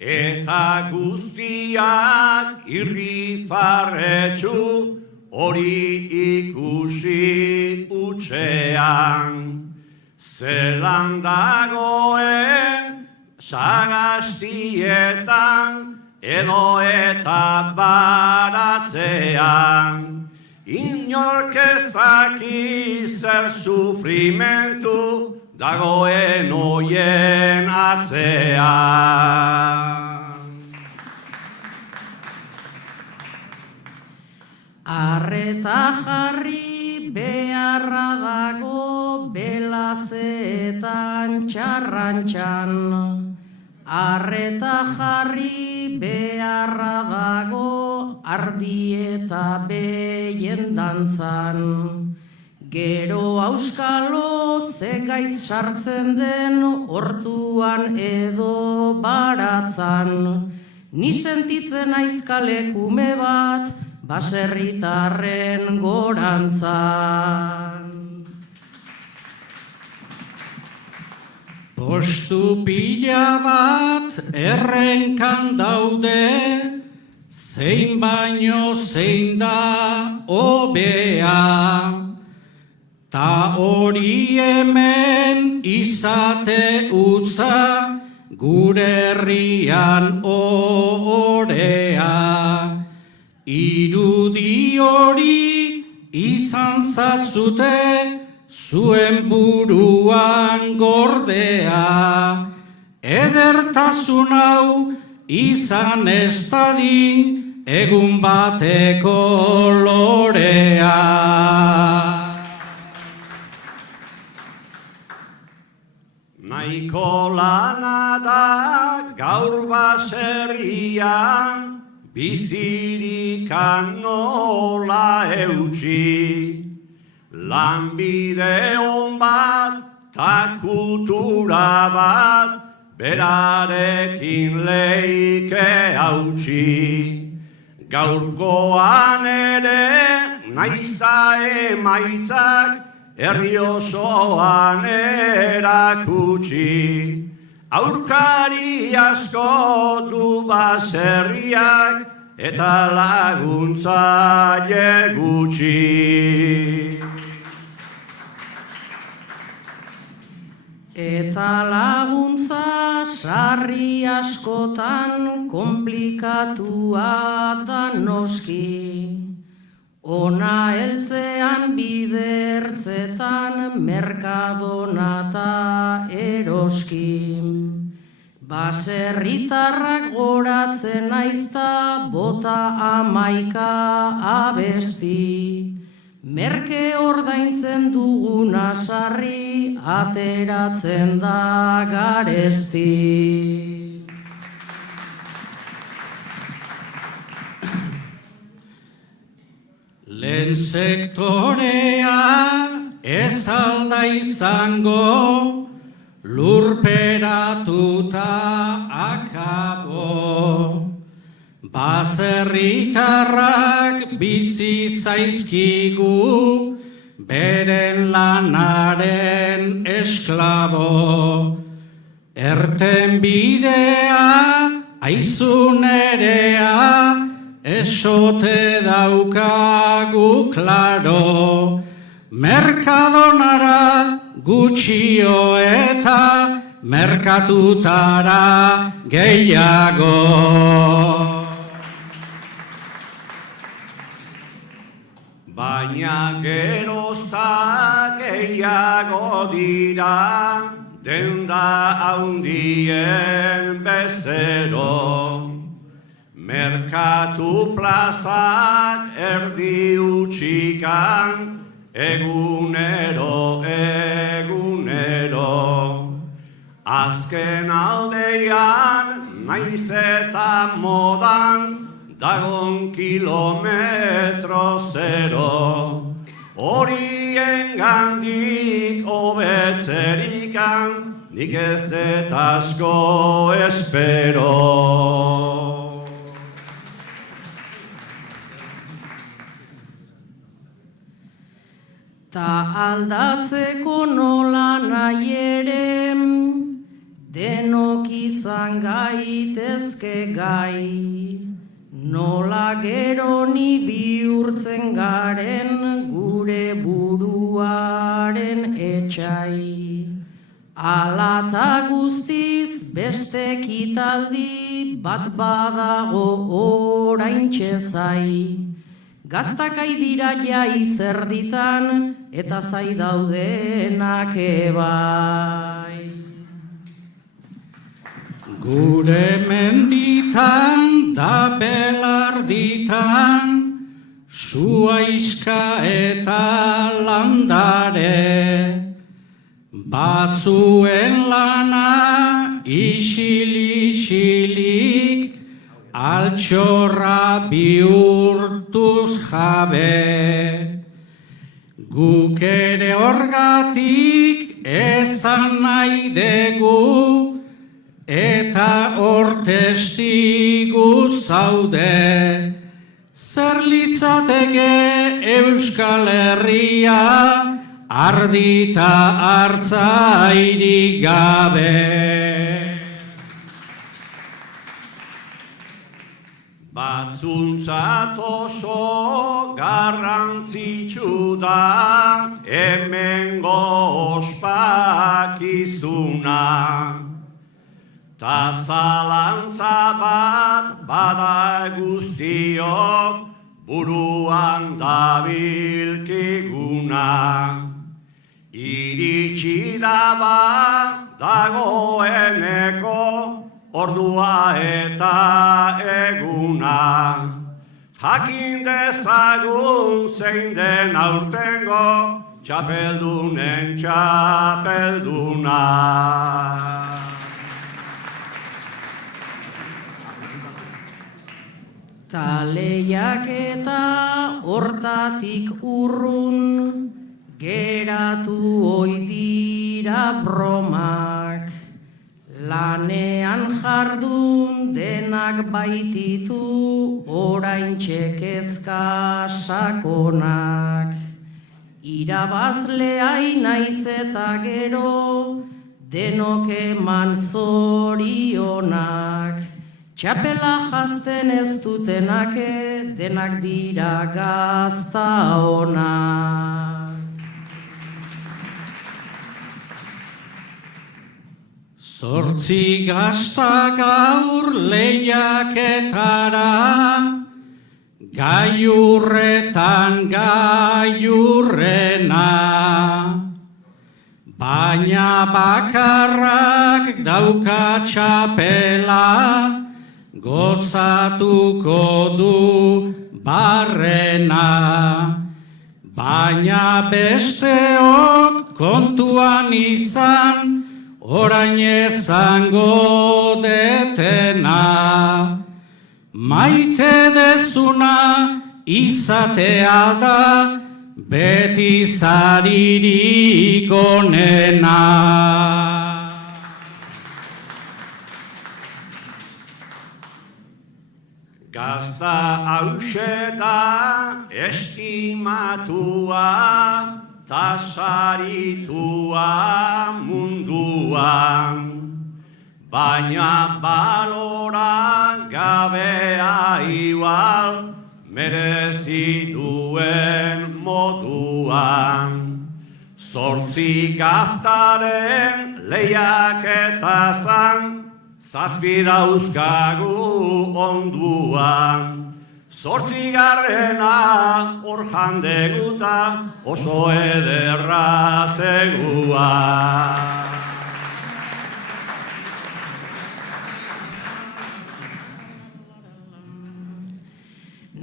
eta guztiak irrifarretsu hori ikusi utxean. Zelan dagoen sagastietan edo eta baratzean, inork ez daki zer sufrimentu dagoen oien atzean. Arreta jarri beharra dago belazetan txarrantxan. Arreta jarri beharra dago ardi eta behien dantzan. Gero auskalo zegaitz sartzen den hortuan edo baratzan. Ni sentitzen aizkalekume bat baserritarren gorantzan. Postu pila bat errenkan daude, zein baino zein da hobea, ta hori hemen izate utza gure herrian ohorea. Irudi hori izan zazute zuen buruan gordea, edertasun hau izan ez dadin egun bateko lorea. Nahiko lana da gaur baserrian, bizirikan nola eutxi. Lanbide hon bat ta kultura bat berarekin leike hautsi. Gaurkoan ere naizta emaitzak herri osoan erakutsi. Aurkari asko du baserriak eta laguntzaile gutxi. Eta laguntza sarri askotan komplikatua da noski. Ona heltzean bidertzetan merkadona eroski. Baserritarrak goratzen naizta bota 11 abesti. Merke ordaintzen duguna sarri ateratzen da garesti. Lehen sektorea ez alda izango, lurperatuta akabo. Baserritarrak bizi zaizkigu, beren lanaren esklabo. Erten bidea, aizun erea, esote daukagu klaro. Merkadonara gutxio eta merkatutara gehiago. Baina gerozta gehiago dira denda haundien bezero. Merkatu plazak erdi utxikan egunero, egunero. Azken eta modan, dagon kilometro zero. Horien gandik hobetzerikan, nik ez dut asko espero. Ta aldatzeko nola nahi ere, denok izan gaitezke gai, nola gero ni bihurtzen garen gure buruaren etxai. Alata guztiz beste kitaldi bat badago oraintxe zai. Gaztakai dira jai zerditan eta zai daudenak ebai. Gure menditan da belarditan, zuaizka eta landare, batzuen lana isil-isilik, altxorra bihurtuz jabe. Guk ere horgatik ezan nahi dugu, eta hor testigu zaude. Zer litzateke Euskal Herria, ardita hartzairik gabe. Batzuntzat oso garrantzitsu da hemengo ospakizuna. Ta zalantza bat bada guztiok buruan dabilkiguna. Iritsi da bat dagoeneko ordua eta eguna. Jakin dezagun zein den aurtengo txapeldunen txapelduna. Ta lehiaketa hortatik urrun, geratu ohi dira bromak. Lanean jardun denak baititu oraintxe kezka sakonak. Irabazleai naiz eta gero denok eman zorionak. Txapela jazten ez dutenak denak dira gazta onak. Zortzi gazta gaur lehiaketara, gaiurretan gaiurrena. Baina bakarrak dauka txapela, gozatuko du barrena. Baina besteok kontuan izan, orain ezango detena. Maite dezuna izatea da, beti zaririk onena. Gazta hause da estimatua, ta saritua munduan. Baina balora gabea igual, merezituen moduan. Zortzi gaztaren lehiaketa zan, zazpi dauzkagu onduan. Zortzigarrena hor jandeguta oso ederra zegua.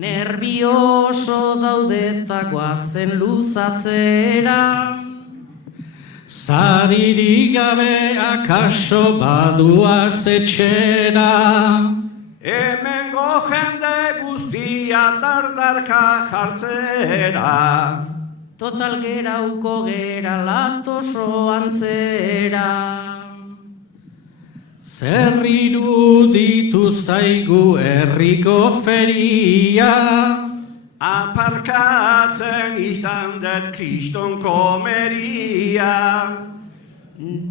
Nervioso daudeta goazen luzatzera, Zaririk gabe akaso baduaz etxera. Hemengo jende guztia tardarka jartzera. Total gerauko gera latoso antzera. Zer iruditu zaigu herriko feria. Aparkatzen izan dut kriston komeria.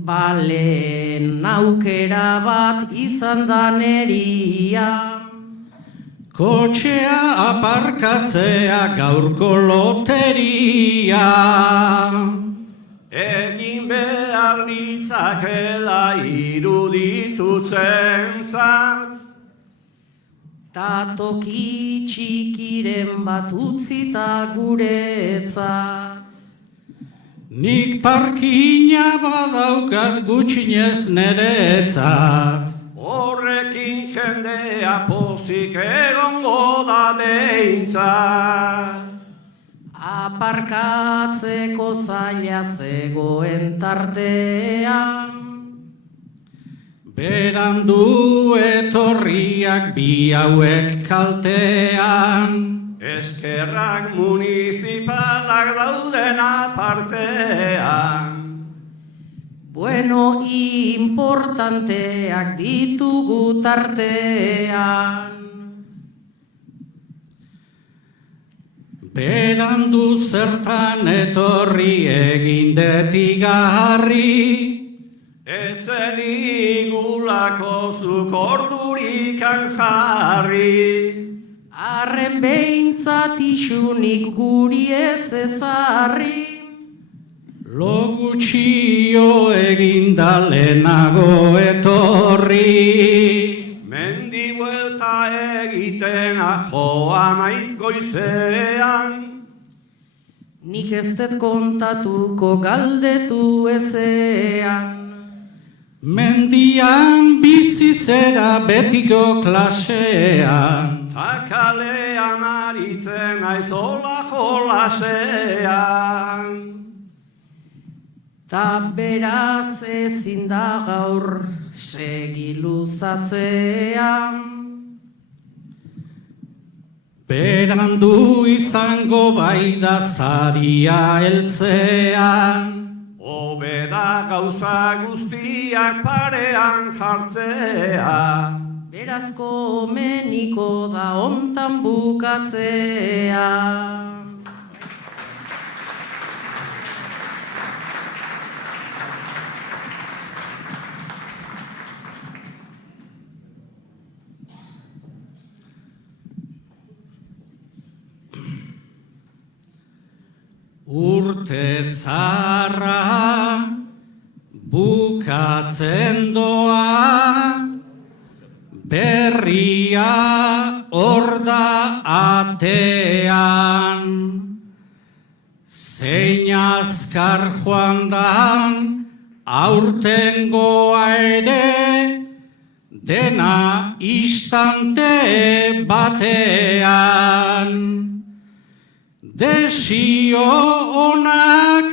Balen aukera bat izan da neria. Kotxea aparkatzea gaurko loteria. Egin behar litzakela iruditutzen zat. Ta toki txikiren bat utzita guretzat. Nik parkina badaukat gutxinez neretzat. Horrekin jendea pozik egongo da behintzat. Aparkatzeko zaila zegoen tartean. Berandu etorriak bi hauek kaltean. Eskerrak municipalak dauden apartean. Bueno, importanteak ditugu tartean. Berandu zertan etorri egindetik garri. Etzen igulako zuk ordurikan jarri. Arren behintzat isunik guri ez ezarri. Lo gutxio eginda lehenago etorri. Mendi buelta egiten joa naiz goizean. Nik ez dut kontatuko galdetu ezean. Mendian bizi zera betiko klasean. Ta kalean aritzen naiz hola jolasean. Ta beraz ezin da gaur segi luzatzean. Berandu izango bai da zaria heltzean. Hobeda gauza guztiak parean jartzea. Beraz komeniko da hontan bukatzea. Urte zaharra bukatzen doa, berria hor da atean. Zein azkar joan dan aurtengoa ere, dena istante batean. Desio onak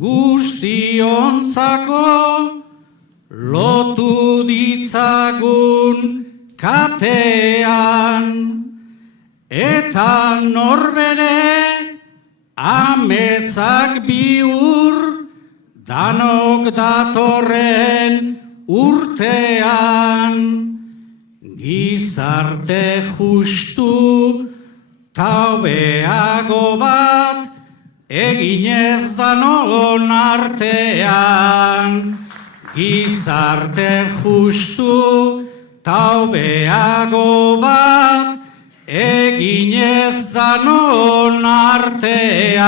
guztiontzako lotu ditzagun katean. Eta norbere ametzak bihur danok datorren urtean. Gizarte justu ta hobeago bat eginez danon artean. Gizarte justu ta hobeago bat eginez danon artean.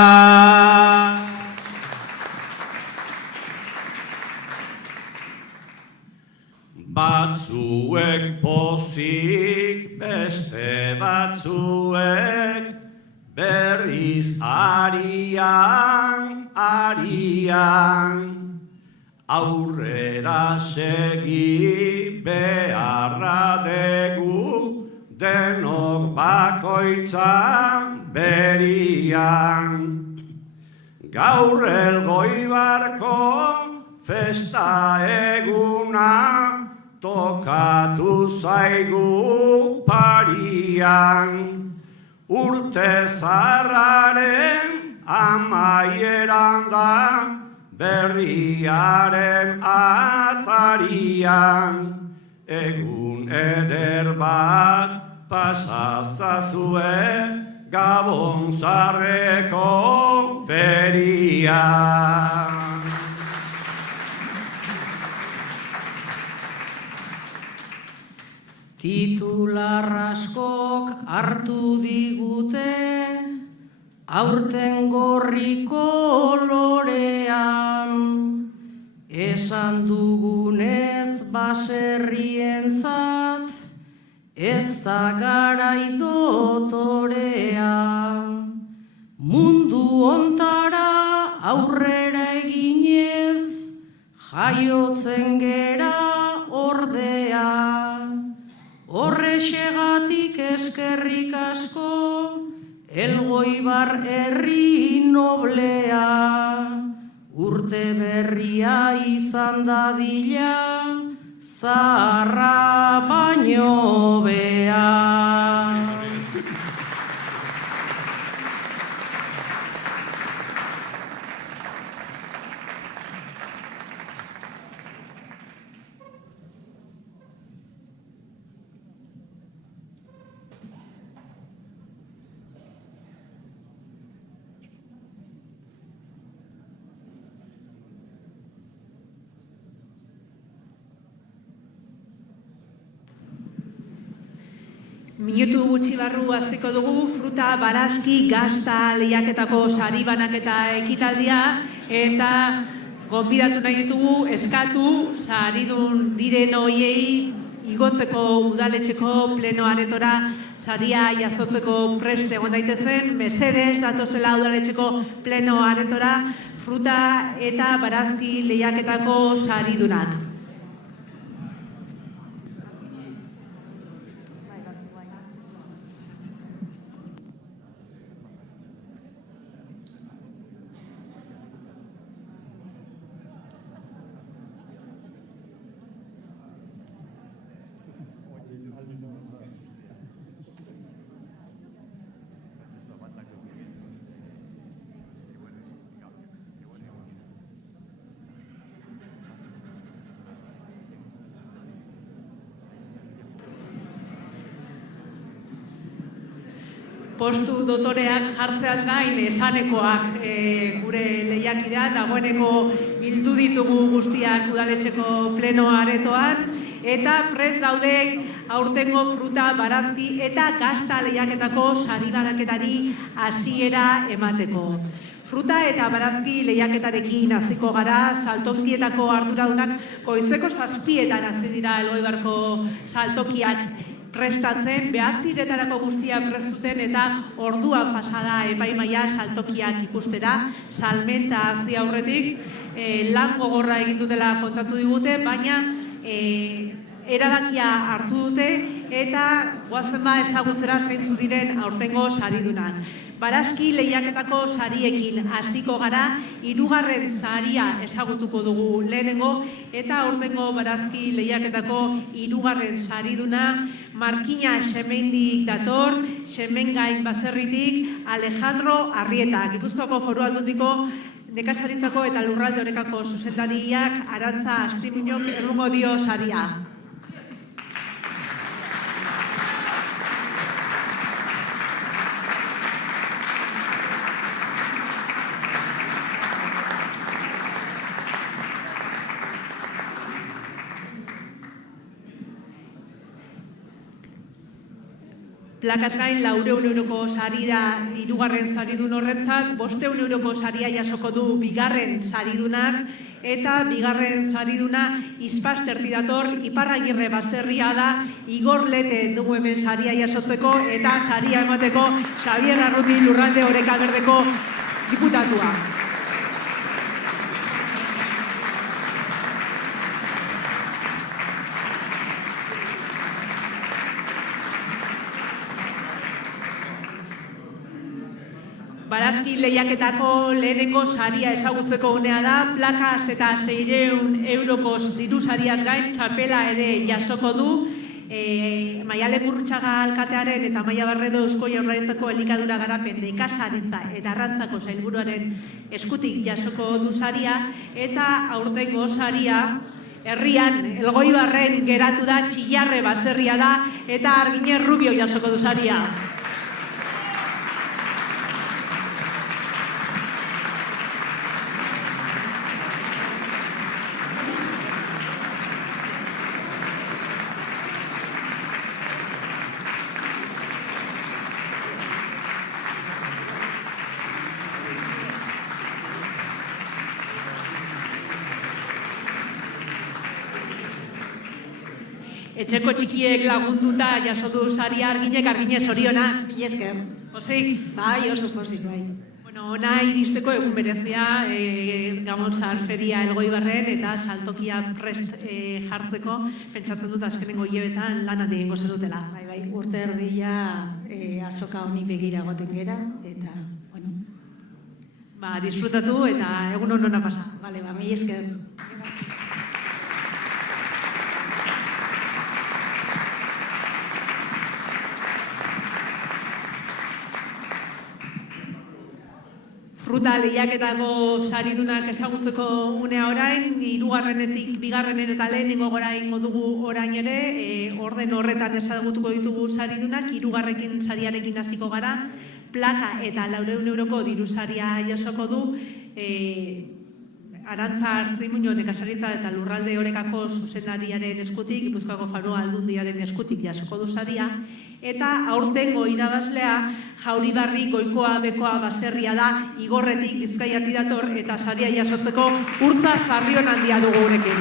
Batzuek pozik, beste batzuek berriz arian, arian. Aurrera segi beharra degu, denok bakoitzan berian. gaur Elgoibarko festa eguna tokatu zaigu parian. Urte zarraren amaieran da berriaren atarian. Egun eder bat pasazazue Gabon zarreko ferian. Titular askok hartu digute aurten gorri kolorean. Esan dugunez baserrientzat ez da garai dotorea. Mundu ontara aurrera eginez jaiotzen gera ordea. Horrexegatik eskerrik asko Elgoibar herri noblea. Urte berria izan dadila zaharra baino bea. Minutu gutxi barru hasiko dugu fruta, barazki, gazta lehiaketako sari banaketa ekitaldia eta gonbidatu nahi ditugu eskatu saridun diren hoiei igotzeko udaletxeko pleno aretora saria jasotzeko prest egon daitezen, mesedez datozela udaletxeko pleno aretora fruta eta barazki lehiaketako saridunak. Postu dotoreak jartzeaz gain esanekoak gure lehiakidea, dagoeneko bildu ditugu guztiak udaletxeko pleno aretoan, eta prest daude aurtengo fruta, barazki eta gazta lehiaketako sari banaketari hasiera emateko. Fruta eta barazki lehiaketarekin hasiko gara, saltokietako arduradunak goizeko 7:00 hasi dira Elgoibarko saltokiak prestatzen, 9:00 guztia prest zuten eta orduan pasada epaimaia saltokiak ikustera, salmenta hasi aurretik, lan gogorra egin dutela kontatu digute, baina erabakia hartu dute eta goazen ezagutzera zeintzu diren aurtengo saridunak. Barazki lehiaketako sariekin hasiko gara, 3. saria ezagutuko dugu lehenengo, eta aurtengo barazki lehiaketako 3. sariduna Markina Semendik dator, Semengain baserritik Alejandro Arrieta, Gipuzkoako Foru Aldundiko nekazaritzako eta lurralde orekako zuzendariak Arantza Astimuñok errungo dio saria. Plakaz gain 400 euroko sari da 3. saridun horrentzat, 500 euroko saria jasoko du 2. saridunak, eta 2. sariduna Ispasterti dator, Iparragirre baserria da, Igor Lete dugu hemen saria jasotzeko, eta saria emateko Xabier Arruti lurralde oreka berdeko diputatua. Barazki lehiaketako lehenengo saria ezagutzeko unea da, plakaz eta 600 euroko diru sariaz gain txapela ere jasoko du, Maiale Gurrutxaga alkatearen eta Maia Barredo Eusko Jaurlaritzako elikadura garapen nekazaritza eta arrantzako sailburuaren eskutik jasoko du saria, eta aurtengo saria herrian Elgoibarren geratu da, Txillarre baserria da, eta Argine Rubio jasoko du saria. Etxeko txikiek lagunduta jaso du saria Arginek, Argine zoriona. Mila esker. Pozik? Bai, oso pozik, bai. Bueno, ona iristeko egun berezia, Gamon-Zahar feria Elgoibarren eta saltokia prest jartzeko, pentsatzen dut azkenengo hilebetan lan handi egingo zenutela. Bai, urte erdia azoka honi begira goten gera, eta, bueno. Ba, disfrutatu eta egun honona pasa. Bale, mila esker. Fruta lehiaketako saridunak ezagutzeko unea orain, 3. bigarrenen eta lehenengo gora ingo dugu orain ere, orden horretan ezagutuko ditugu saridunak, 3. sariarekin hasiko gara, plaka eta 400 euroko diru saria jasoko du, Arantza Artzimuño nekazaritza eta lurralde orekako zuzendariaren eskutik, Gipuzkoako Foru Aldundiaren eskutik jasoko du saria, eta aurtengo irabazlea Jauribarri Goikoa Bekoa baserria da, Igorretik Bizkaiatik dator, eta saria jasotzeko Urtza Sarrion handia dugu gurekin.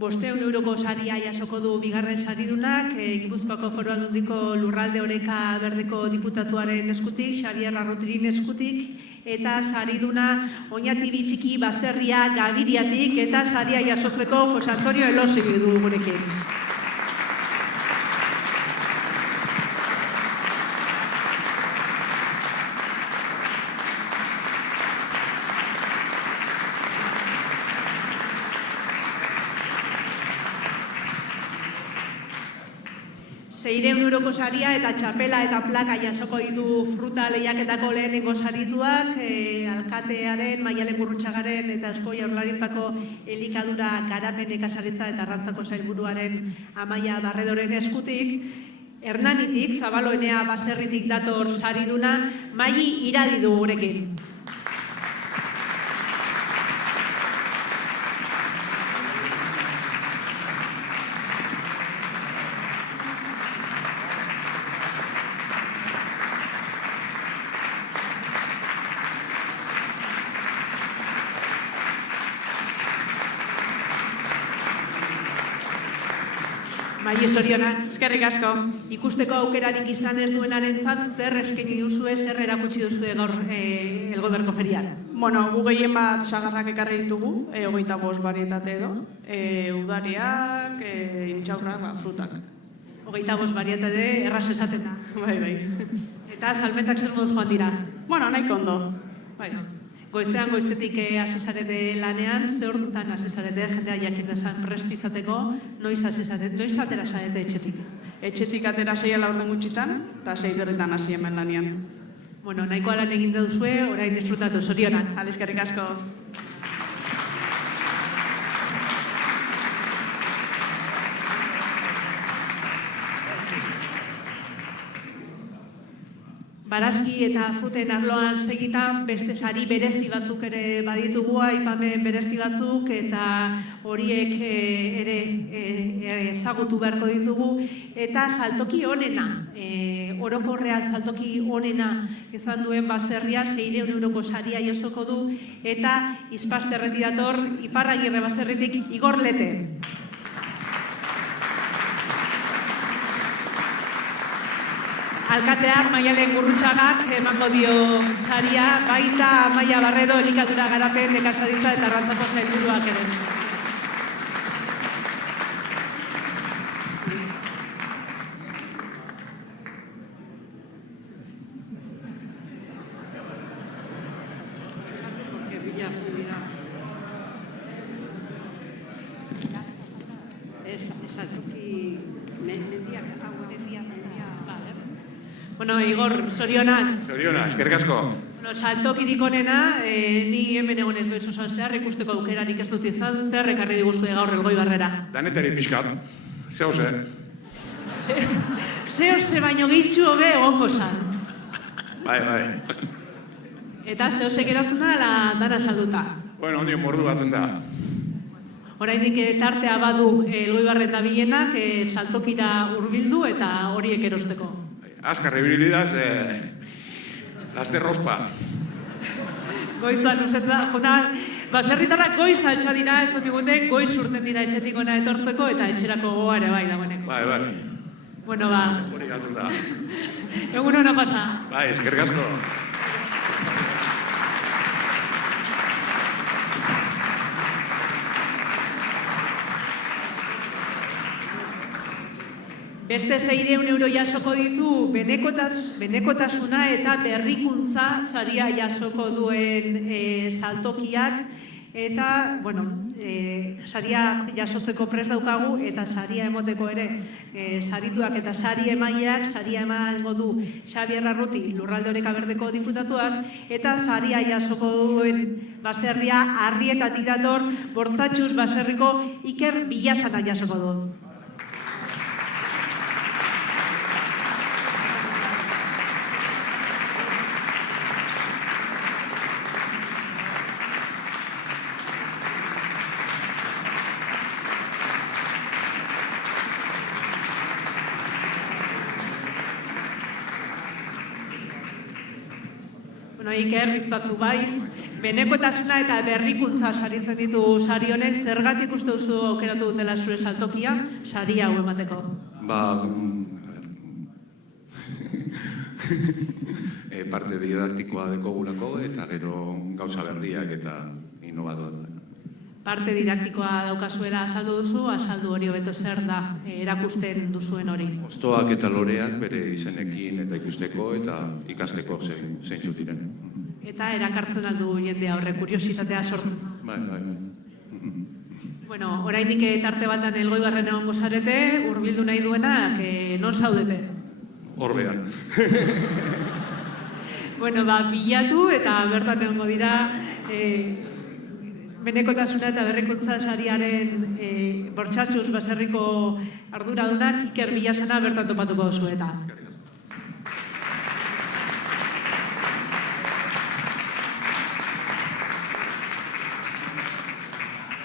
€500 saria jasoko du bigarren saridunak, Gipuzkoako Foru Aldundiko lurralde oreka berdeko diputatuaren eskutik, Xabier Arrutirin eskutik, eta sariduna Oñatibi Txiki baserria Gabiriatik, eta saria jasotzeko Jose Antonio Elosi du gurekin. €600 saria eta txapela eta plaka jasoko ditu fruta lehiaketako lehenengo sarituak, alkatearen, Maialen Gurrutxagaren eta Eusko Jaurlaritzako elikadura garapen nekazaritza eta arrantzako sailburuaren Amaia Barredoren eskutik, Hernanitik, Zabaloenea baserritik dator sariduna, Maili Iradi du gurekin. Maili zorionak, eskerrik asko. Ikusteko aukerarik izan ez duenarentzat zer eskaini duzue, zer erakutsi duzue gaur Elgoibarko ferian? Bueno, gu gehien bat sagarrak ekarri ditugu, 25 barietate edo, udariak, intxaurrak, frutak. 25 barietate erraz esaten da. Bai. Eta salmentak zer moduz joan dira? Bueno, nahiko ondo. Goizean goizetik hasi zarete lanean, ze ordutan hasi zarete, jendea jakin dezan prest izateko, noiz atera zarete etxetik? Etxetik atera 6:00 gutxitan, eta 6:00 hasi hemen lanean. Bueno, nahikoa lan egin duzue, orain disfrutatu, zorionak. Eskerrik asko. Barazki eta fruten arloan segitan beste sari berezi batzuk ere baditugu, aipamen berezi batzuk, eta horiek ere ezagutu beharko ditugu. Eta saltoki onena, orokorrean saltoki onena izan duen baserria, €600 saria jasoko du, eta Izpasterretik dator, Iparragirre baserritik Igor Lete. alkateak Maialen Gurrutxagak emango dio saria, baita Amaia Barredo elikadura garapen nekazaritza eta arrantzako sailburuak ere. Bueno, Igor, sorionak. Sorionak, eskerrik asko. Bueno, saltokirik onena, ni hemen egonez bezo zehar ikusteko aukerarik ez dut izan, zer ekarri diguzue gaur Elgoibarrera. Danetari pixkat, zehose. Zehose baino gehitxu hobe egongo zan. Bai. Eta zehose geratzen da, dana salduta. Bueno, ondio mordu batzen da. Oraindik tartea badu Elgoibarren da bilenak, saltokira hurbildu eta horiek erosteko. Azkar ebilidaz, laster rospa. Goizan, usez da, jona, baserritarrak goiz altxa dira, ez dut diguten, goiz urten dira etxetik ona etortzeko eta etxerako goare bai dagoeneko. Bai. Bueno, ba. Hori gatzen da. Egun hona pasa. Bai, eskerrik asko. Beste 600 euro jasoko ditu benekotasuna eta berrikuntza saria jasoko duen saltokiak eta, bueno, saria jasotzeko prest daukagu eta saria emoteko ere sarituak eta sari emaileak, saria emango du Xabier Arruti Lurralde Oreka Berdeko diputatuak eta saria jasoko duen baserria Arrietatik dator Bortzatxuz baserriko Iker Bilasana jasoko du. Iker, hitz batzu bai, benekotasuna eta berrikuntza saritzen ditu sari honek, zergatik uste duzu aukeratu dutela zure saltokia, saria hau emateko? Parte didaktikoa dekogulako eta gero gauza berriak eta innovadoa. Parte didaktikoa daukazuela azaldu duzu, azaldu hori hobeto zer da erakusten duzuen hori. Hostoak eta loreak bere izenekin eta ikusteko eta ikasteko zeintzuk diren. Eta erakartzen aldu jendea horre kuriositatea sortzen. Bai. Bueno, oraindik tarte batan Elgoibarren egongo zarete, hurbildu nahi duenak, non zaudete? Horbean. Bueno, bilatu eta bertan egongo dira benekotasuna eta berrikuntza sariaren Bortzatxuz baserriko arduradunak Iker Bilasana bertan topatuko duzu eta.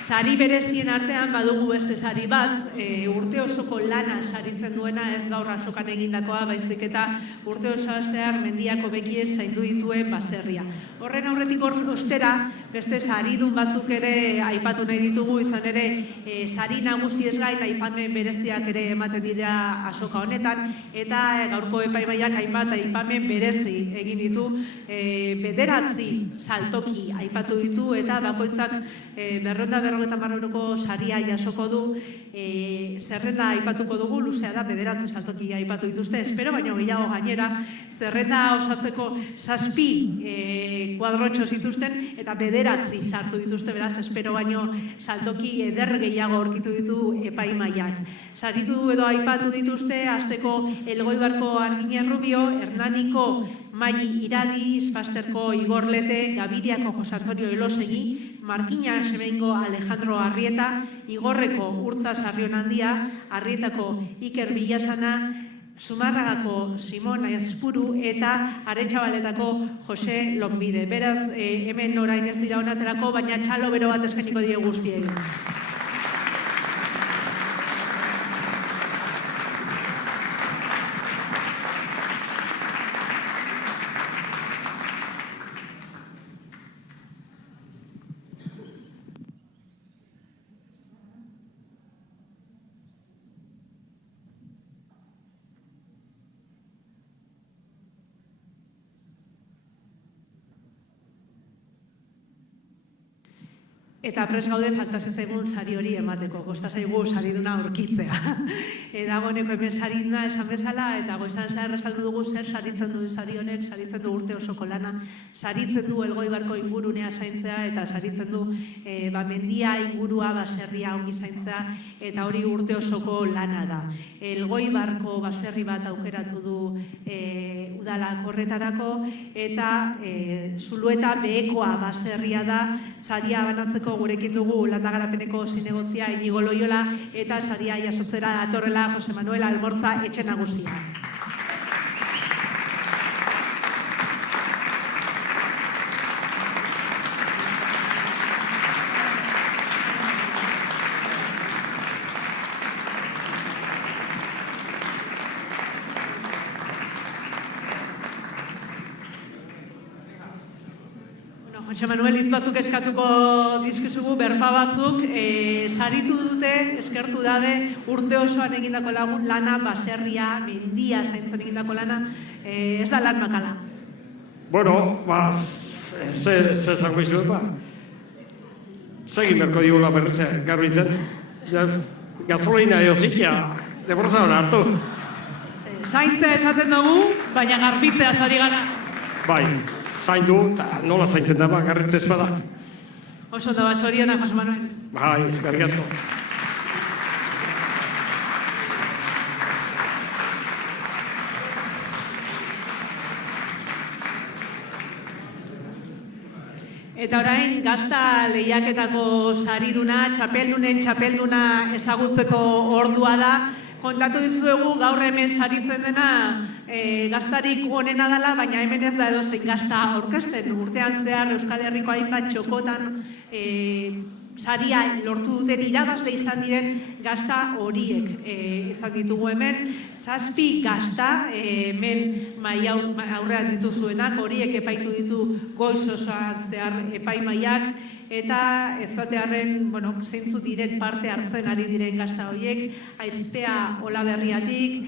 Sari berezien artean badugu beste sari bat, urte osoko lana saritzen duena ez gaur azokan egindakoa, baizik eta urte osoa zehar mendiako bekien zaindu dituen baserria. Horren aurretik ostera, beste saridun batzuk ere aipatu nahi ditugu, izan ere sari nagusiez gain aipamen bereziak ere ematen dira azoka honetan, eta gaurko epaimaiak hainbat aipamen berezi egin ditu, 9 saltoki aipatu ditu, eta bakoitzak 250 euroko saria jasoko du, zerrenda aipatuko dugu, luzea da, 9 saltoki aipatu dituzte, espero baino gehiago gainera, zerrenda osatzeko 7 kuadrotxo zituzten, eta 9 sartu dituzte, beraz, espero baino saltoki eder gehiago aurkitu ditu epaimaiak. Saritu edo aipatu dituzte, hasteko Elgoibarko Arginen Rubio, Hernaniko Maili Iradi, Ispasterko Igor Lete, Gabiriako Jose Antonio Elosegi, Markina Sebengo Alejandro Arrieta, Igorreko Urtza Sarrionandia, Arrietako Iker Bilasana, Zumarragako Simon Airzpuru eta Aretxabaletako Jose Lonbide. Beraz, hemen orain ez dira onaterako, baina txalo bero bat eskainiko die guztiei. Eta prest gaude falta zaigun sari hori emateko, kosta zaigu sariduna aurkitzea. Dagoeneko hemen sariduna esan bezala, eta goizan zehar esaldu dugu zer saritzen du sari honek, saritzen du urte osoko lana, saritzen du Elgoibarko ingurunea zaintzea, eta saritzen du mendia ingurua, baserria ongi zaintzea, eta hori urte osoko lana da. Elgoibarko baserri bat aukeratu du udalak horretarako, eta Zulueta behekoa baserria da, saria banatzeko gurekin dugu Landagarapeneko zinegotzia Inigo Loyola, eta saria jasotzera datorrela Jose Manuel Almorza etxe nagusia. Jose Manuel, hitz batzuk eskatuko dizkizugu, berba batzuk, saritu dute, eskertu dade, urte osoan egindako lana, baserria, mendia zaintzen egindako lana, ez da lan makala. Bueno, ze zango izu, segin berko digula berritzen, garbitzen. Gasolina eozikia, deborza hona hartu. Zaintzea esaten dugu, baina garbitzea zari gara. Bai, zaindu, eta nola zaintzen da, garritzez bada. Oso da, zorionak, Jose Manuel. Bai, eskerrik asko. Eta orain, gazta lehiaketako sariduna, txapelduna ezagutzeko ordua da. Kontatu dizuegu gaur hemen saritzen dena gaztarik onena dela, baina hemen ez da edozein gazta aurkezten. Urtean zehar Euskal Herriko hainbat txokotan saria lortu duten irabazle izan diren gazta horiek izan ditugu hemen. 7 gazta hemen aurrean dituzuenak, horiek epaitu ditu goiz osoan zehar epaimaiak, eta ezatearen, zeintzu diren parte hartzen ari diren gazta horiek, Aiztea Olaberriatik,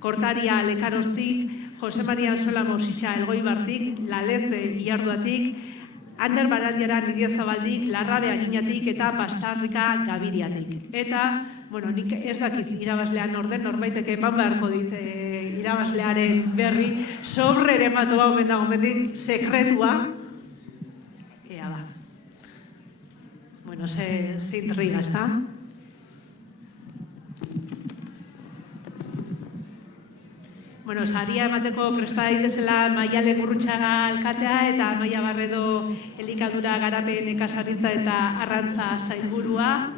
Kortaria Lekaroztik, Jose Maria Ansola Mositxa Elgoibartik, Laleze Ilarduatik, Ander Barandiara Lidiazabaldik, Larrabe Aginatik eta Pastarrika Gabiriatik. Eta, nik ez dakit irabazlean orden, norbaitek eman beharko dit irabazlearen berri, sobrere matu hau mendagomendik, sekretua. Ea da. Ze intriga, ez da? Saria emateko presta daitezela Maiale Gurrutxaga alkatea eta Amaia Barredo elikadura garapen nekazaritza eta arrantza zainburua.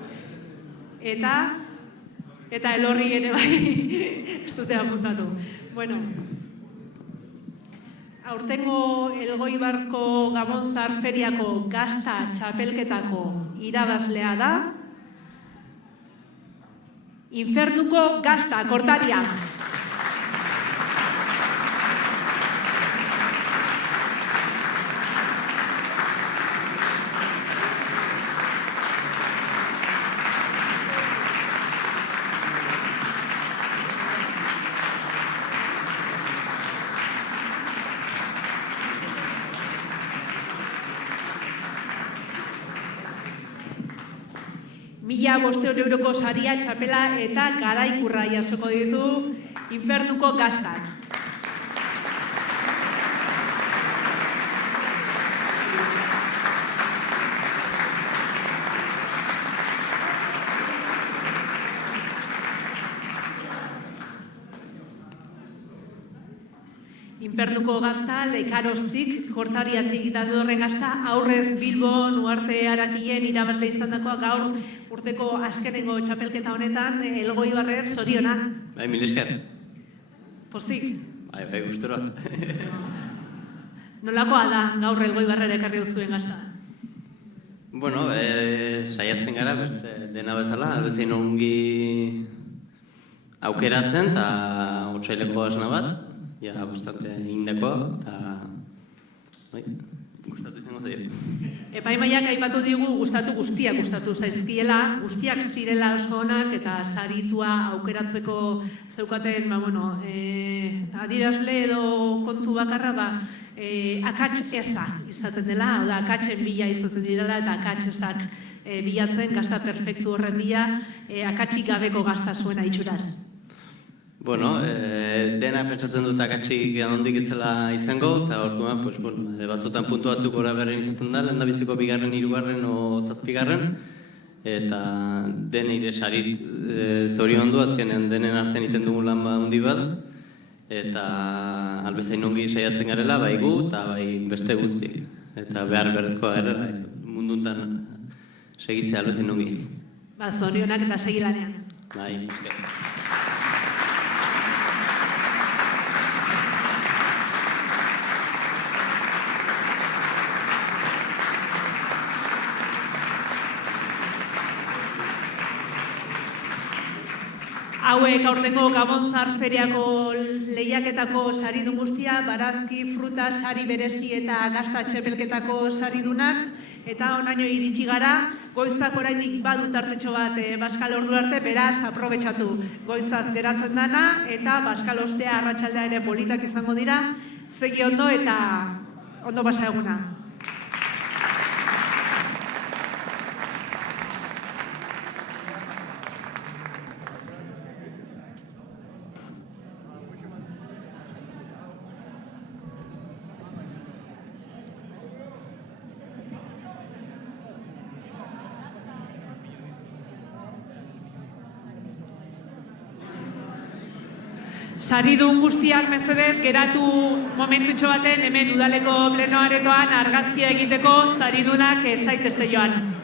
Eta Elorri ere bai, ez dute apuntatu. Aurtengo Elgoibarko Gamonzar Feriako gazta txapelketako irabazlea da Infernuko gazta, Kortaria. €1.500 saria, txapela eta garaikurra jasoko ditu Infernuko gaztak. Infernuko gazta, Lekaroztik, Kortariatik datorren gazta, aurrez Bilbon, Uarte Arakien irabazle izan dakoa gaur urteko azkenengo txapelketa honetan, Elgoibarrer zorionak. Bai, mil esker. Pozik? Bai, gustura. Nolakoa da gaur Elgoibarrer ekarri duzuen gazta? Saiatzen gara, dena bezala, bezain ongi aukeratzen, eta otsaileko asna bat, bastante indakoa, eta gustatu izango zaio. Epaimaiak aipatu digu guztiak gustatu zaizkiela, guztiak zirela oso onak eta saritua aukeratzeko zeukaten, adierazle edo kontu bakarra, akats eza izaten dela, akatsen bila izaten direla eta akats ezak bilatzen gazta perfektu horren bila, akatsik gabeko gazta zuena itxuraz. Bueno, dena pentsatzen dut akatsik handik izela izango, eta orduan, batzutan puntu batzuk gora berren izaten da, lehendabiziko bigarren, hirugarren o zazpigarren, eta den ire sarit zoriondu azkenean denen artean iten dugun lan handi bat, eta albezain ongi saiatzen garela, bai gu eta bai beste guzti. Eta behar berrezkoa ere, munduntan segitzea albezain ongi. Zorionak eta segilanean. Bai, esker. Hauek aurtengo Gabonzar feriako lehiaketako saridun guztia, barazki, fruta, sari berezi eta gazta txepelketako saridunak, eta onaino iritsi gara, goizak oraindik badut tartetxo bat Baskal ordu arte, beraz, aprobetxatu goizaz geratzen dana, eta Baskal ostea arratsaldea ere politak izango dira, segi ondo eta ondo pasa eguna. Saridun guztiak mesedez, geratu momentutxo baten hemen udaleko plenoaretoan argazkia egiteko saridunak zaitezte joan.